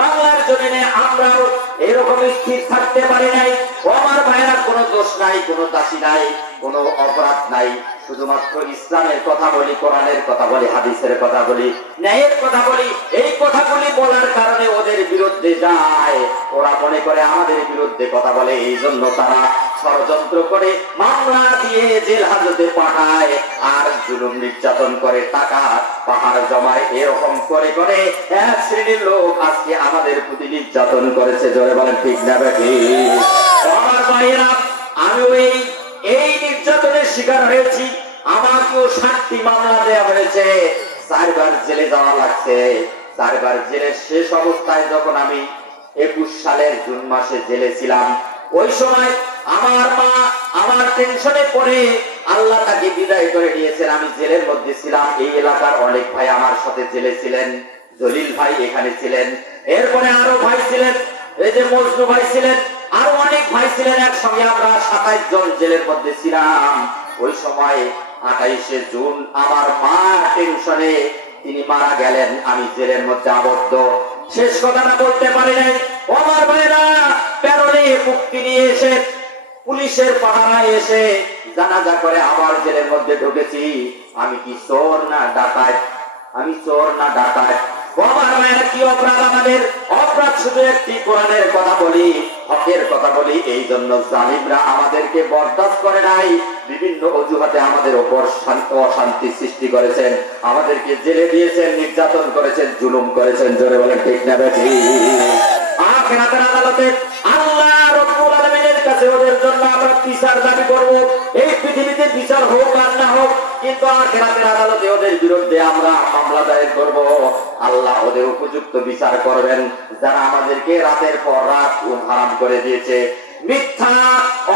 বাংলার জমিনে আমরাও এরকম স্থির থাকতে পারি নাই। আমার ভাইয়া, কোনো দোষ নাই, কোনো দাসী নাই, কোনো অপরাধ নাই, শুধুমাত্র ইসলামের কথা বলি, কোরআনের কথা বলি, হাদিসের কথা বলি, ন্যায়ের কথা বলি। এই কথাগুলি বলার কারণে ওদের বিরুদ্ধে যায়, ওরা মনে করে আমাদের বিরুদ্ধে কথা বলে, এই জন্য তারা ষড়যন্ত্র করে মামলা দিয়ে জেল হাজতে পাঠায় আর জুলুম নির্যাতন করে, টাকা পাহাড় জমায়। এরকম করে করে এক শ্রেণীর লোক আজকে আমাদের প্রতি নির্যাতন করেছে। জোরে বলেন ঠিক না বেঠিক? আমার ভাইয়েরা, আমিও এই নির্যাতনের শিকার হয়েছি। আমাকেও 7টি মামলা দেওয়া হয়েছে, 4 বার জেলে যাওয়া লাগছে। 4 বার জেলের শেষ অবস্থায় যখন আমি 21 সালের জুন মাসে জেলে ছিলাম, ওই সময় আমার মা আমার টেনশনে পড়ে আল্লাহ তাকে বিদায় করে দিয়েছেন। আমি জেলের মধ্যে ছিলাম, এই এলাকার অনেক ভাই আমার সাথে জেলে ছিলেন, জলিল ভাই এখানে ছিলেন, এরপরে আরো ভাই ছিলেন, এই যে মজনু ভাই ছিলেন, আরো অনেক ভাই ছিলেন। একসঙ্গে আমরা 27 জন জেলের মধ্যে ছিলাম। ওই সময় 28শে জুন আমার মা টেনশনে তিনি মারা গেলেন, আমি জেলের মধ্যে আবদ্ধ। শেষ কথাটা বলতে পারি নাই। আমার ভাইরা, প্যারোলে মুক্তি নিয়ে এসে পুলিশের পাহারায় এসে জানাজা করে আবার জেলের মধ্যে ঢুকেছি। আমি কি চোর না ডাকাত? আমি চোর না ডাকাত? আমার ভাইরা, কি অপরাধ আমাদের? অপরাধ শুধু একটি, কোরআনের কথা বলি, হকের কথা বলি। এই জন্য জালিমরা আমাদেরকে বরদাস্ত করে নাই, বিভিন্ন অজুহাতে আমাদের উপর অশান্তি সৃষ্টি করেছেন, আমাদেরকে জেলে দিয়েছেন, নির্যাতন করেছেন, জুলুম করেছেন। জোরে বলেন ঠিক না বেঠিক? আখিরাতের আদালতে আল্লাহ রাব্বুল আলামিনের কাছে ওদের জন্য আমরা বিচার দাবি করব। এই পৃথিবীতে বিচার হোক আর না হোক, কিন্তু আখিরাতের আদালতে ওদের বিরুদ্ধে আমরা মামলা দায়ের করব। আল্লাহ ওদের উপযুক্ত বিচার করবেন, যারা আমাদেরকে রাতের পর রাত ঘুম হারাম করে দিয়েছে, মিথ্যা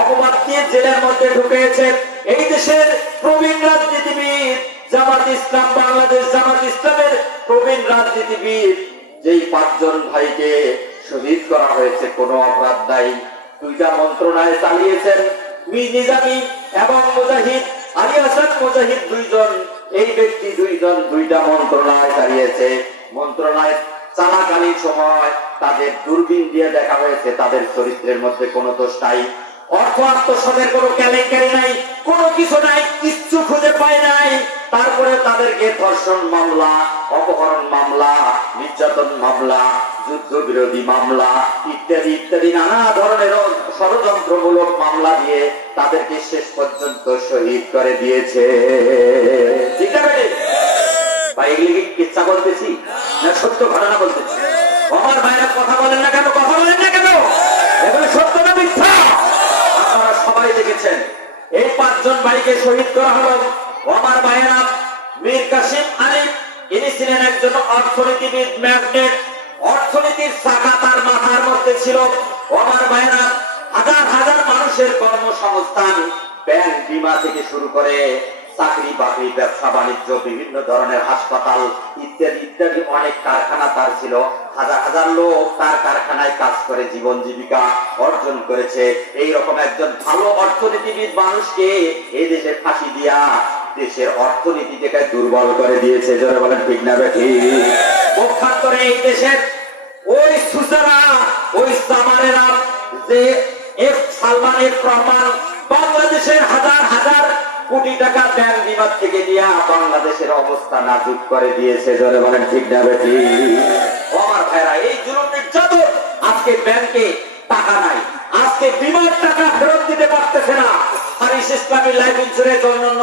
অপবাদ দিয়ে জেলের মধ্যে ঢুকিয়েছে। এই দেশের প্রবীণ রাজনীতিবিদ জামাত ইসলাম, বাংলাদেশ জামাত ইসলামের প্রবীণ রাজনীতিবিদ, যেই 5 জন ভাইকে শহীদ করা হয়েছে, কোনো অপরাধ নাই, 2টা মন্ত্রণালয় চালিয়েছেন, নিজামী এবং মুজাহিদ, আলী হাসান মুজাহিদ 2 জন, এই ব্যক্তি 2 জন 2টা মন্ত্রণালয় চালিয়েছে। মন্ত্রণালয় চালাকালীন সময় তাদের দূরবীন দিয়ে দেখা হয়েছে, তাদের চরিত্রের মধ্যে কোনো দোষ নাই, অর্থ আত্মসাতের কোনো কেলেঙ্কারি নাই, কোনো কিছু নাই, কিচ্ছু খুঁজে পায় নাই। তারপরে তাদেরকে ধর্ষণ মামলা, অপহরণ মামলা, নির্যাতন মামলা, যুদ্ধ বিরোধী মামলা ইত্যাদি ইত্যাদি নানা ধরনের ষড়যন্ত্রমূলক মামলা দিয়ে তাদেরকে শেষ পর্যন্ত শহীদ করে দিয়েছে। ঠিক না বেটে? ভাই এগুলি কি কিচ্ছা বলতেছি না সত্য ঘটনা বলতেছি? আমার ভাইরা কথা বলেন না কেন? কথা বলেন না কেন? এগুলো সত্য না মিথ্যা? আপনারা সবাই দেখেছেন এই 5 জন ভাইকে শহীদ করা হলো। আমার ভাইরা মীর কাসিম আলিফ, ইনি ছিলেন একজন অর্থনীতিবিদ, ম্যাগনেট, অর্থনীতির শাখা তার মাথার মধ্যে ছিল। আমার ভাইরা হাজার হাজার মানুষের কর্মসংস্থান, ব্যাংক, বীমা থেকে শুরু করে চাকরি বাকরি, ব্যবসা বাণিজ্য, বিভিন্ন ধরনের হাসপাতাল ইত্যাদি ইত্যাদি অনেক কারখানা তার ছিল। হাজার হাজার লোক তার কারখানায় কাজ করে জীবন জীবিকা অর্জন করেছে। এইরকম একজন ভালো অর্থনীতিবিদ মানুষকে এই দেশে ফাঁসি দিয়া দেশের অর্থনীতিটাকে দুর্বল করে দিয়েছে। যারা বলেন ঠিক না বেঠি? পক্ষান্তরে এই দেশের ওই সুজারা, ওই সামারেরা, যে সালমান এফ রহমান বাংলাদেশের হাজার হাজার কোটি টাকা ব্যাংক বিমা থেকে দিয়া বাংলাদেশের অবস্থা নাজুক করে দিয়েছে। যারা বলেন ঠিক না বেঠি? আমার ভাইরা এই জুলুম নির্যাতন, আজকে ব্যাংকে টাকা নাই, আজকে বিমার টাকা ফেরত দিতে পারতেছে না। হারিস ইসলামী লাইফ ইন্স্যুরেন্স, অন্যান্য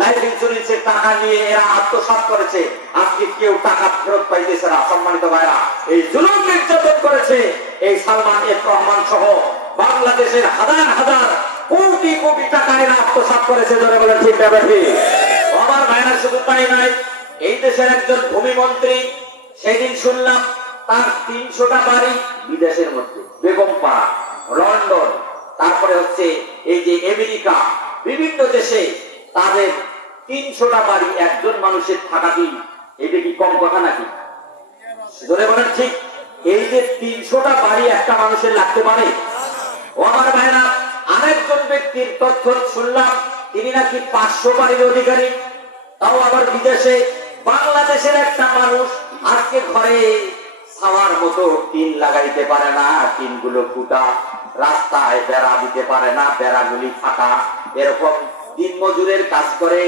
লাইফ ইন্স্যুরেন্সের টাকা নিয়ে এরা আত্মসাৎ করেছে, আজকে কেউ টাকা ফেরত পাইতেছে না। সম্মানিত ভাইরা, এই জুলুম নির্যাতন করেছে এই সালমান এফ রহমান সহ বাংলাদেশের হাজার হাজার কোটি কোটি টাকা এরা আত্মসাৎ করেছে। যারা বলেন ঠিক না বেঠি? আমার ভাইরা শুধু তাই নয়, এই দেশের একজন ভূমিমন্ত্রী, সেদিন শুনলাম তার 300টা বাড়ি বিদেশের মধ্যে, বেগমপাড়া, লন্ডন, তারপরে হচ্ছে এই যে আমেরিকা, বিভিন্ন দেশে তাদের 300টা বাড়ি একজন মানুষের থাকা কি এটা কি কম কথা নাকি? ধরে বলেন ঠিক? এই যে 300টা বাড়ি একটা মানুষের লাগতে পারে। ও আমার ভাইরা, আরেকজন ব্যক্তির তথ্য শুনলাম তিনি নাকি 500 বাড়ির অধিকারী, তাও আবার বিদেশে। বাংলাদেশের একটা মানুষ আজকে ঘরে ছাওয়ার মতো টিন লাগাইতে পারে না, টিনগুলো ফুটা, রাস্তায় বেড়া দিতে পারে না, বেড়াগুলি ফাটা, এরকম দিন মজুরের কাজ করে,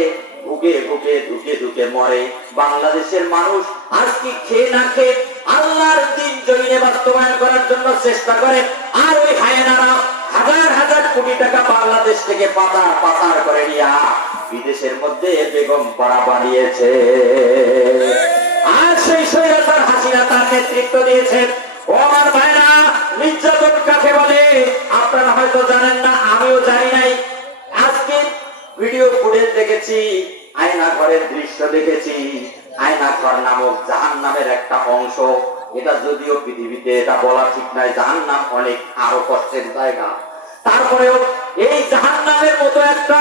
ভুগে ভুগে ধুকে ধুকে মরে বাংলাদেশের মানুষ। আজকে খেয়ে না খেয়ে আল্লাহর দিন জমিনে বাস্তবায়ন করার জন্য চেষ্টা করে, আর ওই হায়নারা হাজার হাজার কোটি টাকা বাংলাদেশ থেকে পাচার পাচার করে নিয়ে বিদেশের মধ্যে বেগম পাড়া বানিয়েছে। আর সেই স্বৈরাচার হাসিনা তার নেতৃত্ব দিয়েছেন। ও আমার ভাইরা, নির্যাতন কাকে বলে আপনারা হয়তো জানেন না, আমিও জানি নাই। আজকে ভিডিও ফুটেজ দেখেছি, আয়না ঘরের দৃশ্য দেখেছি। আয়না ঘর নামক জাহান্নামের একটা অংশ, এটা যদিও পৃথিবীতে এটা বলা ঠিক নাই, জাহান্নাম অনেক আরো কষ্টের জায়গা। তারপরেও এই জাহান্নামের মতো একটা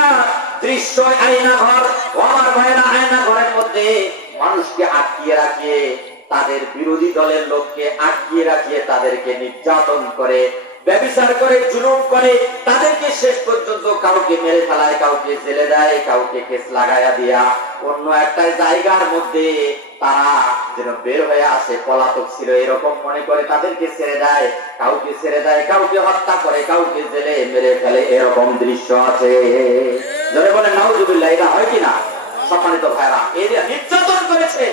দৃশ্য আয়না ঘর। আমার ভাইরা, আয়না ঘরের মধ্যে মানুষকে আটকিয়ে রাখিয়ে, তাদের বিরোধী দলের লোককে আটকিয়ে রাখিয়ে তাদেরকে নির্যাতন করে, ব্যভিচার করে, জুলুম করে, তাদেরকে শেষ পর্যন্ত কাউকে মেরে ফেলায়, কাউকে জেলে দেয়, কাউকে কেস লাগাইয়া দিয়া অন্য একটা জায়গার মধ্যে তারা যেন বের হয়ে আসে, পলাতক ছিল এরকম মনে করে তাদেরকে ছেড়ে দেয়, কাউকে ছেড়ে দেয়, কাউকে হত্যা করে, কাউকে জেলে মেরে ফেলে, এরকম দৃশ্য আছে। যারা বলে নাউজুবিল্লাহ, এটা হয় কিনা? সম্মানিত ভাইরা, এই নির্যাতন করেছে,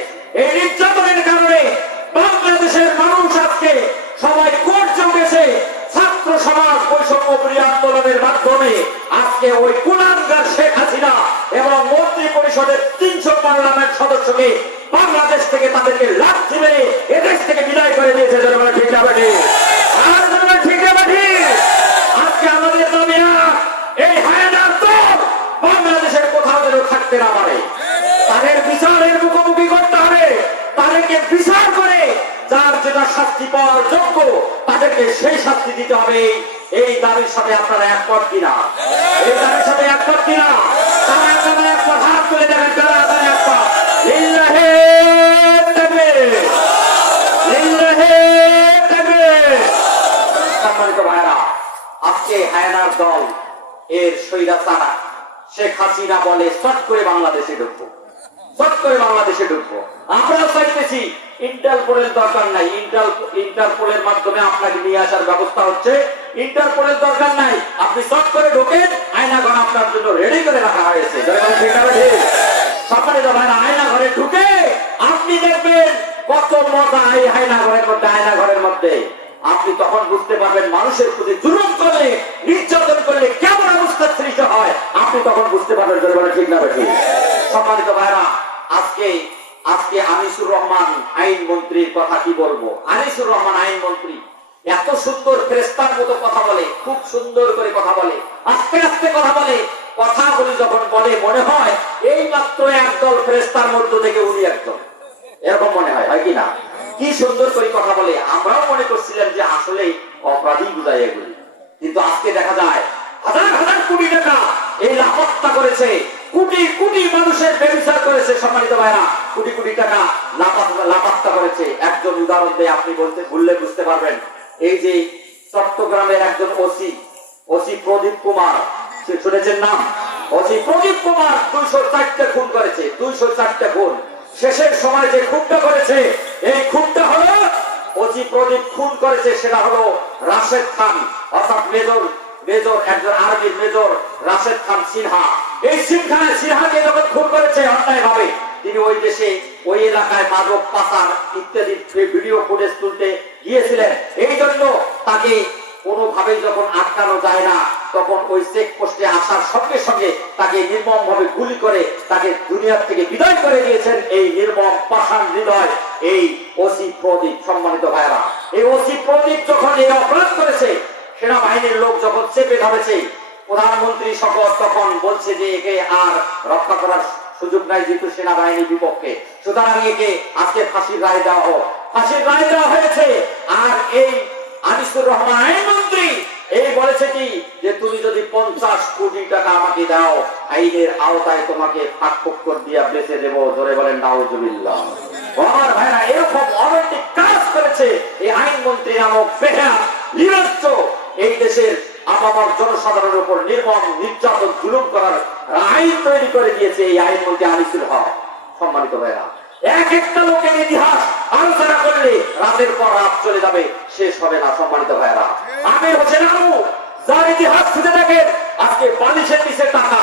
এই নির্যাতনের কারণে বাংলাদেশের মানুষ আজকে সবাই কোর্ট জমেছে। ছাত্র সমাজ বৈষম্যবিরোধী আন্দোলনের মাধ্যমে আজকে ওই কুলাঙ্গার শেখ হাসিনা এবং মন্ত্রী পরিষদের 300 পার্লামেন্ট সদস্যকে বাংলাদেশ থেকে তাদেরকে লাথি মেরে এদেশ থেকে বিদায় করে দিয়েছে। জনগণ ঠিক না বেঠি? আর জনগণ ঠিক না বেঠি? আজকে আমাদের দাবি এই হায়নার দল বাংলাদেশের কোথাও যেন থাকতে না পারে, তাদের বিচারের মুখোমুখি করতে হবে, তাদেরকে বিচার করে যার যেটা শাস্তি পাওয়ার যোগ্য তাদেরকে সেই শাস্তি দিতে হবে। এই দাবির সাথে আপনারা একমত কিনা? এই দাবির সাথে একমত কিনা? তারা আপনারা একমত হাত তুলে দেবেন। তারা আপনারা একমত? লিল্লাহি তাকবীর, লিল্লাহি তাকবীর। সম্মানিত ভাইরা, আজকে হায়নার দল এর স্বৈরাচার শেখ হাসিনা বলে চট করে বাংলাদেশে ঢুকবো, চট করে বাংলাদেশে ঢুকবো। আমরা চাইতেছি ইন্টারপোলের দরকার নাই, ইন্টারপোলের মাধ্যমে আপনাকে নিয়ে আসার ব্যবস্থা হচ্ছে। ইন্টারপোলের দরকার নাই, আপনি চট করে ঢোকেন, আয়না ঘর আপনার জন্য রেডি করে রাখা হয়েছে। সম্মানিত ভাইরা, আয়না ঘরে ঢুকে আপনি দেখবেন কত মজা এই আয়না ঘরের মধ্যে। আয়না ঘরের মধ্যে আপনি তখন বুঝতে পারবেন মানুষের প্রতি জুলুম করলে নির্যাতন করলে কেমন অবস্থা সৃষ্টি হয় আপনি তখন বুঝতে পারবেন। ঠিক না ঠিক? সম্মানিত ভাইরা, আজকে আজকে আনিসুর রহমান আইন মন্ত্রীর কথা কি বলবো। আনিসুর রহমান আইন মন্ত্রী এত সুন্দর ফেরেশতার মতো কথা বলে, খুব সুন্দর করে কথা বলে, আস্তে আস্তে কথা বলে। কথাগুলি যখন বলে মনে হয় এই মাত্র একদল ফেরেশতার মধ্য থেকে উনি একজন, এরকম মনে হয়, হয় কি না? কি সুন্দর করে কথা বলে। আমরাও মনে করছিলাম যে আসলে অপরাধী বুঝায় এগুলি, কিন্তু আজকে দেখা যায় হাজার হাজার কোটি টাকা এই লাপাত্তা করেছে, কোটি কোটি মানুষের ব্যবসা করেছে। সম্মানিত ভাইরা, কোটি কোটি টাকা লাপাত্তা করেছে। একজন উদাহরণ দিয়ে আপনি বললে বুঝতে পারবেন। এই যে চট্টগ্রামের একজন ওসি প্রদীপ কুমার, শুনেছেন নাম? ওসি প্রদীপ কুমার 204টা খুন করেছে, 204টা খুন। শেষের সময় যে খুনটা করেছে, এই খুনটা হলো ওসি প্রদীপ খুন করেছে, সেটা হলো রাশেদ খান, অর্থাৎ মেজর একজন আর্মির মেজর রাশেদ খান সিনহা। এই সিনহাকে যখন খুন করেছে অন্যায় ভাবে, তিনি ওই দেশে ওই এলাকায় মাদক পাচার ইত্যাদি ভিডিও ফুটেজ তুলতে গিয়েছিলেন। এই জন্য তাকে কোনোভাবেই যখন আটকানো যায় না, তখন ওই চেক পোস্টে আসার সঙ্গে সঙ্গে তাকে নির্মম ভাবে গুলি করে তাকে দুনিয়ার থেকে বিদায় করে দিয়েছেন এই নির্মম পাষাণ হৃদয় এই ওসি প্রদীপ। সম্মানিত ভাইরা, এই ওসি প্রদীপ যখন এই অপরাধ করেছে, সেনাবাহিনীর লোক যখন চেপে ধরেছে, প্রধানমন্ত্রী শপথ তখন বলছে যে একে আর রক্ষা করার সুযোগ নাই, যেহেতু সেনাবাহিনীর বিপক্ষে, সুতরাং একে আজকে ফাঁসির রায় দেওয়া হোক। ফাঁসির রায় দেওয়া হয়েছে। আর এই আনিসুর রহমান আইনমন্ত্রী এই বলেছে কি যে তুমি যদি 50 কোটি টাকা আমাকে দাও, আইনের আওতায় তোমাকে ফাঁক দিয়া বেঁচে দেবো। জোরে বলেন নাউজুবিল্লাহ। আমার ভাইরা, এরকম অনৈতিক কাজ করেছে এই আইনমন্ত্রী নামক বেহায়া নিরস্ত্র এই দেশের আপামর জনসাধারণের উপর নির্মম নির্যাতন জুলুম করার আইন তৈরি করে দিয়েছে এই আইনমন্ত্রী আনিসুল হক। সম্মানিত ভাইরা, এক একটা লোকের ইতিহাস আলোচনা করলে রাতের পর রাত চলে যাবে, শেষ হবে না। সম্মানিত ভাইরা, আমির হোসেন আলু যার ইতিহাস খুঁজে দেখেন, আজকে বালিশের নিচে টাকা,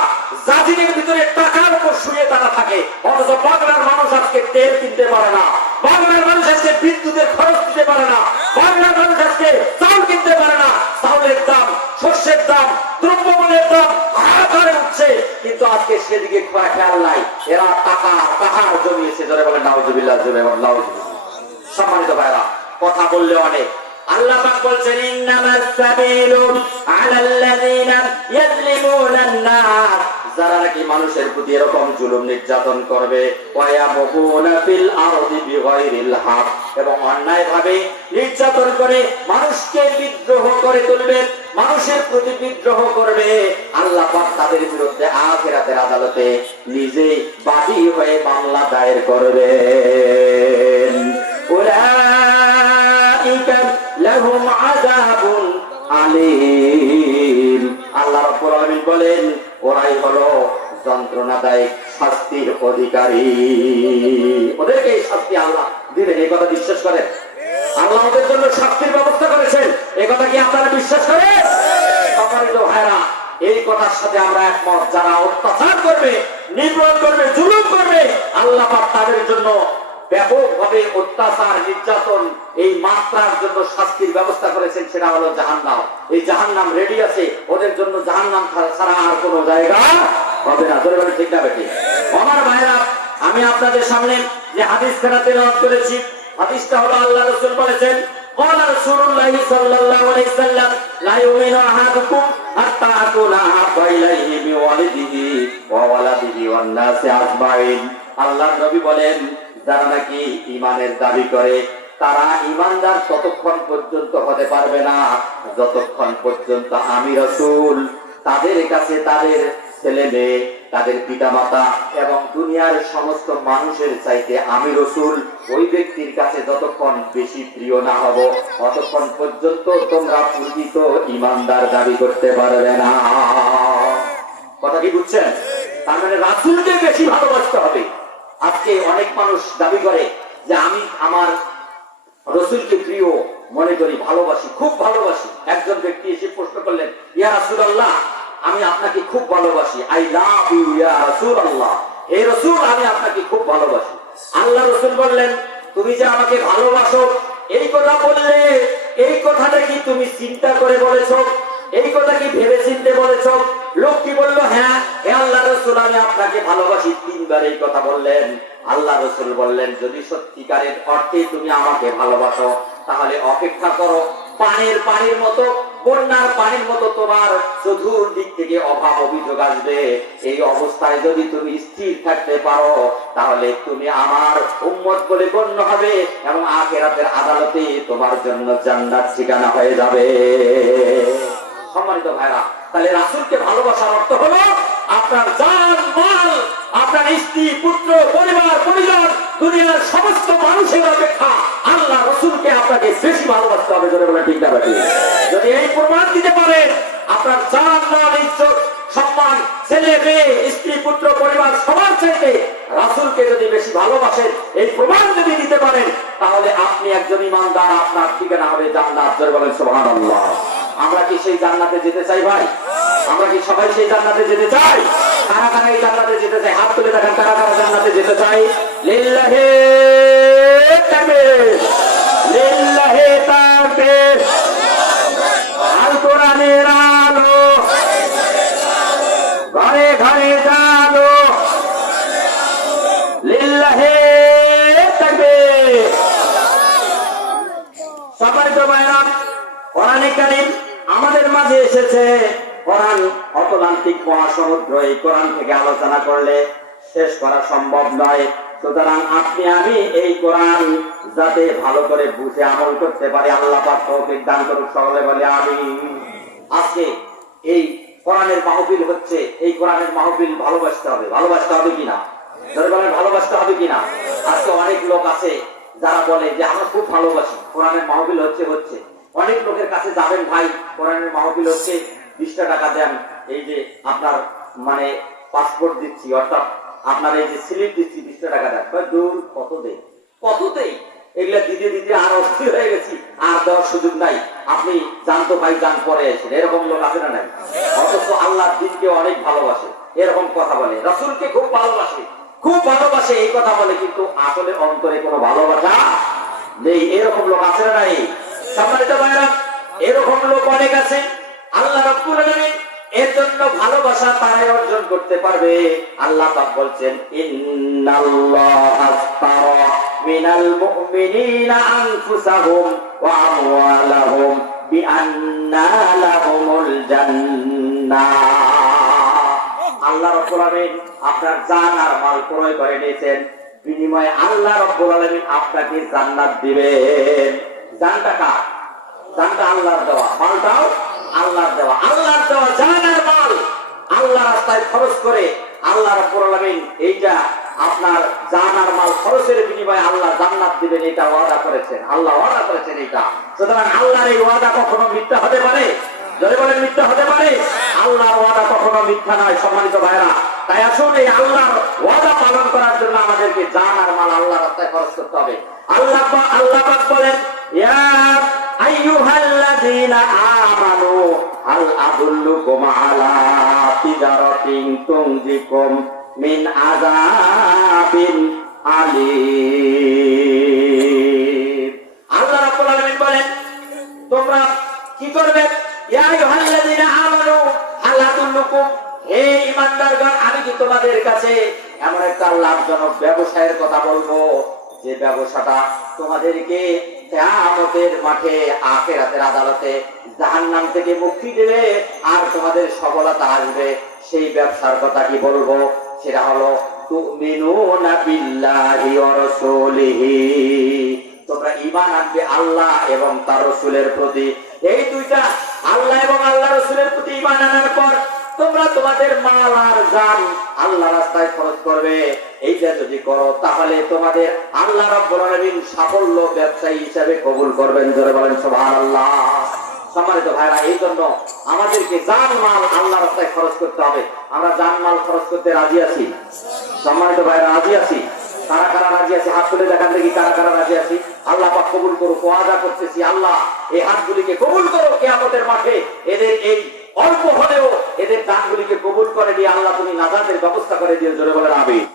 জাজিনের ভিতরে টাকার উপর শুয়ে তারা থাকে, অথচ বাংলার মানুষ আজকে তেল কিনতে পারে না, বাংলার মানুষ আজকে বিদ্যুতের খরচ দিতে পারে না, বাংলার মানুষ আজকে চাউল কিনতে পারে না। চাউলের দাম, শস্যের দাম, দ্রব্যমূল্যের দাম হাহাকারে উঠছে, কিন্তু আজকে সেদিকে খেয়াল নাই। এরা টাকা পাহাড় জমিয়েছে। জোরে বলেন নাউজুবিল্লাহ, জোরে বলেন নাউজুবিল্লাহ। সম্মানিত ভাইরা, কথা বললে অনেক। আল্লাহ পাক বলছেন ইন্নামাস সাবিলু আলাল্লাযিনা ইয়াযলিমুনান নাস, যারা নাকি মানুষের প্রতি এরকম জুলুম নির্যাতন করবে, ওয়ায়াবগুনা ফিল আরদি বিগাইরিল হক, এবং অন্যায়ভাবে নির্যাতন করে মানুষকে বিদ্রোহ করে তুলবে, মানুষের প্রতি বিদ্রোহ করবে, আল্লাহ পাক তাদের বিরুদ্ধে আখিরাতের আদালতে নিজে বাদী হয়ে মামলা দায়ের করবেন। উলাইকা লাহুম আযাবুন আলীম। আল্লাহ রাব্বুল আলামিন বলেন, ওরাই হলো যন্ত্রণাদায়ক শাস্তির অধিকারী। ওদেরকে এই শাস্তি আল্লাহ দিবেন, এই কথা বিশ্বাস করেন? আল্লাহ ওদের জন্য শাস্তির ব্যবস্থা করেছেন, এই কথা কি আপনারা বিশ্বাস করেন? সম্মানিত ভাইরা, এই কথার সাথে আমরা একমত। যারা অত্যাচার করবে, নির্যাতন করবে, জুলুম করবে, আল্লাহ পাক তাদের জন্য ব্যাপকভাবে অত্যাচার নির্যাতন এই মাত্রার জন্য শাস্তির ব্যবস্থা করেছেন, সেটা হলো জাহান্নাম। এই জাহান্নাম রেডি আছে, ওদের জন্য জাহান্নাম ছাড়া আর কোনো জায়গা হবে না। ধরে বলে ঠিক না বেটি? আমার ভাইরা, আমি আপনাদের সামনে যে হাদিস খানা তেলাওয়াত করেছি, হাদিসটা হলো আল্লাহ রাসূল বলেছেন, قال رسول الله صلى الله عليه وسلم لا يؤمن أحدكم حتى أكون أحب إليه من والده وولده والناس أجمعين। আল্লাহর নবী বলেন, যারা নাকি ঈমানের দাবি করে তারা ঈমানদার ততক্ষণ পর্যন্ত হতে পারবে না যতক্ষণ পর্যন্ত আমি রাসূল তাদের কাছে তাদের ছেলে মেয়ে, তাদের পিতামাতা এবং দুনিয়ার সমস্ত মানুষের চাইতে আমি রাসূল ওই ব্যক্তির কাছে যতক্ষণ বেশি প্রিয় না হব, ততক্ষণ পর্যন্ত তোমরা প্রকৃত ঈমানদার দাবি করতে পারবে না। কথা কি বুঝছেন? তার মানে রাসূলকে বেশি ভালোবাসতে হবে। আজকে অনেক মানুষ দাবি করে যে আমি আমার রাসূলকে প্রিয় মনে করি, ভালোবাসি, খুব ভালোবাসি। একজন ব্যক্তি এসে প্রশ্ন করলেন, ইয়া রাসূলুল্লাহ, আমি আপনাকে খুব ভালোবাসি, আই লাভ ইউ ইয়া রাসূলুল্লাহ, হে রাসূল আমি আপনাকে খুব ভালোবাসি। আল্লাহ রাসূল বললেন, তুমি যে আমাকে ভালোবাসো এই কথা বললে, এই কথাটা কি তুমি চিন্তা করে বলেছো এই কথা কি ভেবে চিন্তে বলেছো? লোক কি বললো, হ্যাঁ এ আল্লাহ রাসূল আমি আপনাকে ভালোবাসি, তিনবার এই কথা বললেন। আল্লাহ রাসূল বললেন, যদি সত্যিকারের অর্থে তুমি আমাকে ভালোবাসো তাহলে অপেক্ষা করো, পানির মতো, বন্যার পানির মতো তোমার চতুর্দিক থেকে অভাব অভিযোগ আসবে। এই অবস্থায় যদি তুমি স্থির থাকতে পারো তাহলে তুমি আমার উম্মত বলে গণ্য হবে এবং আখিরাতের আদালতে তোমার জন্য জান্নাত ঠিকানা হয়ে যাবে। সম্মানিত ভাইরা, তাহলে রাসূলকে ভালোবাসার অর্থ হলো আপনার জান মাল, আপনার স্ত্রী পুত্র পরিবার পরিজন, দুনিয়ার সমস্ত মানুষের অপেক্ষা আল্লাহ রাসূলকে আপনাকে বেশি ভালোবাসতে হবে। জোরে বলে ঠিক না বেশি? যদি এই প্রমাণ দিতে পারেন আপনার জান মাল ইজ্জত সম্মান ছেলে মেয়ে স্ত্রী পুত্র পরিবার সবার চাইতে রাসূলকে যদি বেশি ভালোবাসেন, এই প্রমাণ যদি দিতে পারেন তাহলে আপনি একজন ইমানদার, আপনার ঠিকানা হবে জান্নাত। জোরে বলেন সুবহানাল্লাহ। আমরা কি সেই জান্নাতে যেতে চাই ভাই? আমরা কি সবাই সেই জান্নাতে যেতে চাই? কারা কারা এই জান্নাতে যেতে চাই? হাত তুলে দেখেন কারা কারা জান্নাতে যেতে চাই। লিল্লাহি তাকবীর, লিল্লাহি তাকবীর। আল কোরআনের আলো ঘরে ঘরে জালো, লিল্লাহি তাকবীর। সম্মানিত ভাইরা, কোরআনে কারীম আমাদের মাঝে এসেছে। কোরআন অতলান্তিক মহাসমুদ্র, এই কোরআন থেকে আলোচনা করলে শেষ করা সম্ভব নয়। সুতরাং আপনি আমি এই কোরআন যাতে ভালো করে বুঝে আমল করতে পারি, আল্লাহ পাক তৌফিক দান করুক। সকলে বলে আমিন। আজকে এই কোরআনের মাহফিল হচ্ছে, এই কোরআনের মাহফিল ভালোবাসতে হবে। ভালোবাসতে হবে কিনা? যারা বলেন ভালোবাসতে হবে কিনা? আজকে অনেক লোক আছে যারা বলে যে আমরা খুব ভালোবাসি, কোরআনের মাহফিল হচ্ছে। অনেক লোকের কাছে যাবেন, ভাই কোরআনের মাহফিল হচ্ছে 20টা টাকা দেন, এই যে আপনার মানে পাসপোর্ট দিচ্ছি, অর্থাৎ আপনার এই যে স্লিপ দিচ্ছি 20টা টাকা দেন। দূর কত দেই এগুলা দিতে দিতে আর অস্থির হয়ে গেছি, আর দেওয়ার সুযোগ নাই, আপনি জানতো ভাই যান পরে এসেন। এরকম লোক আছে না নাই? অথচ আল্লাহর দিনকে অনেক ভালোবাসে, এরকম কথা বলে। রাসূলকে খুব ভালোবাসে এই কথা বলে, কিন্তু আসলে অন্তরে কোনো ভালোবাসা নেই। এরকম লোক আছে না নাই? সম্মানিত ভাইরা, এরকম লোক অনেক আছে। আল্লাহ রাব্বুল আলামিন এর জন্য ভালোবাসা তারাই অর্জন করতে পারবে। আল্লাহ পাক বলছেন, ইন্নাল্লাহা আস্তারা মিনাল মুমিনিনা আনফুসাহুম ওয়া আমওয়ালাহুম বিআন্না লাহুমুল জান্নাহ। আল্লাহ রাব্বুল আলামিন আপনার জান আর মাল ক্রয় করে নিয়েছেন, বিনিময়ে আল্লাহ রাব্বুল আলামিন আপনাকে জান্নাত দিবেন। জানটা কার? জানটা আল্লাহর দেওয়া, মালটাও আল্লাহর দেওয়া। আল্লাহর দেওয়া জান আর মাল আল্লাহ রাস্তায় খরচ করে আল্লাহ রাব্বুল আলামিন এইটা আপনার জান আর মাল খরচের বিনিময়ে আল্লাহ জান্নাত দিবেন, এটা ওয়াদা করেছেন। আল্লাহ ওয়াদা করেছেন এটা। সুতরাং আল্লাহর এই ওয়াদা কখনো মিথ্যা হতে পারে? যদি বলেন মিথ্যা হতে পারে? আল্লাহর ওয়াদা কখনো মিথ্যা নয়। সম্মানিত ভাইরা, তাই আসুন এই আল্লাহর ওয়াদা পালন করার জন্য আমাদেরকে জান আর মাল আল্লাহ রাস্তায় খরচ করতে হবে। আল্লাহ পাক বলেন, ইয়া আইয়ুহাল্লাযীনা আমানু হাল আদুল্লুকুম আলা তিজারাতিন তুনজিকুম মিন আযাবিন আলীম। আল্লাহ রাব্বুল আলামিন বলেন, তোমরা কি করবে? ইয়া আইয়ুহাল্লাযীনা আমানু হাল আদুল্লুকুম, হে ঈমানদারগণ, আমি কি তোমাদের কাছে এমন একটা লাভজনক ব্যবসায়ের কথা বলবো যে ব্যবসাটা তোমাদেরকে কিয়ামতের মাঠে আখিরাতের আদালতে জাহান্নাম থেকে মুক্তি দেবে আর তোমাদের সফলতা আসবে। সেই ব্যবসার কথা কি বলবো? সেটা হলো তুমিনুনা বিল্লাহি ওয়া রাসূলিহি, তোমরা ঈমান আনবে আল্লাহ এবং তার রাসূলের প্রতি। এই দুইটা, আল্লাহ এবং আল্লাহ রাসূলের প্রতি ঈমান আনার পর তোমরা তোমাদের মাল আর জান আল্লাহ রাস্তায় খরচ করবে। এইটা যদি করো তাহলে তোমাদের আল্লাহ রাব্বুল আলামিন সাফল্য ব্যবসায়ী হিসেবে কবুল করবেন। জোরে বলেন সুবহানাল্লাহ। সম্মানিত ভাইরা, এই জন্য আমাদেরকে জান মাল আল্লাহ রাস্তায় খরচ করতে হবে। আমরা জান মাল খরচ করতে রাজি আছি? সম্মানিত ভাইরা, রাজি আছি? কারা কারা রাজি আছি? হাত তুলে দেখান দেখি কারা কারা রাজি আছি। আল্লাহ পাক কবুল করুক। ওয়াদা করতেছি, আল্লাহ এই হাতগুলিকে কবুল করো। কিয়ামতের মাঠে এদের এই অল্প হলেও এদের দানগুলিকে কবুল করে দিয়ে আল্লাহ তুমি নাজাতের ব্যবস্থা করে দিও। জোরে বলেন আমিন।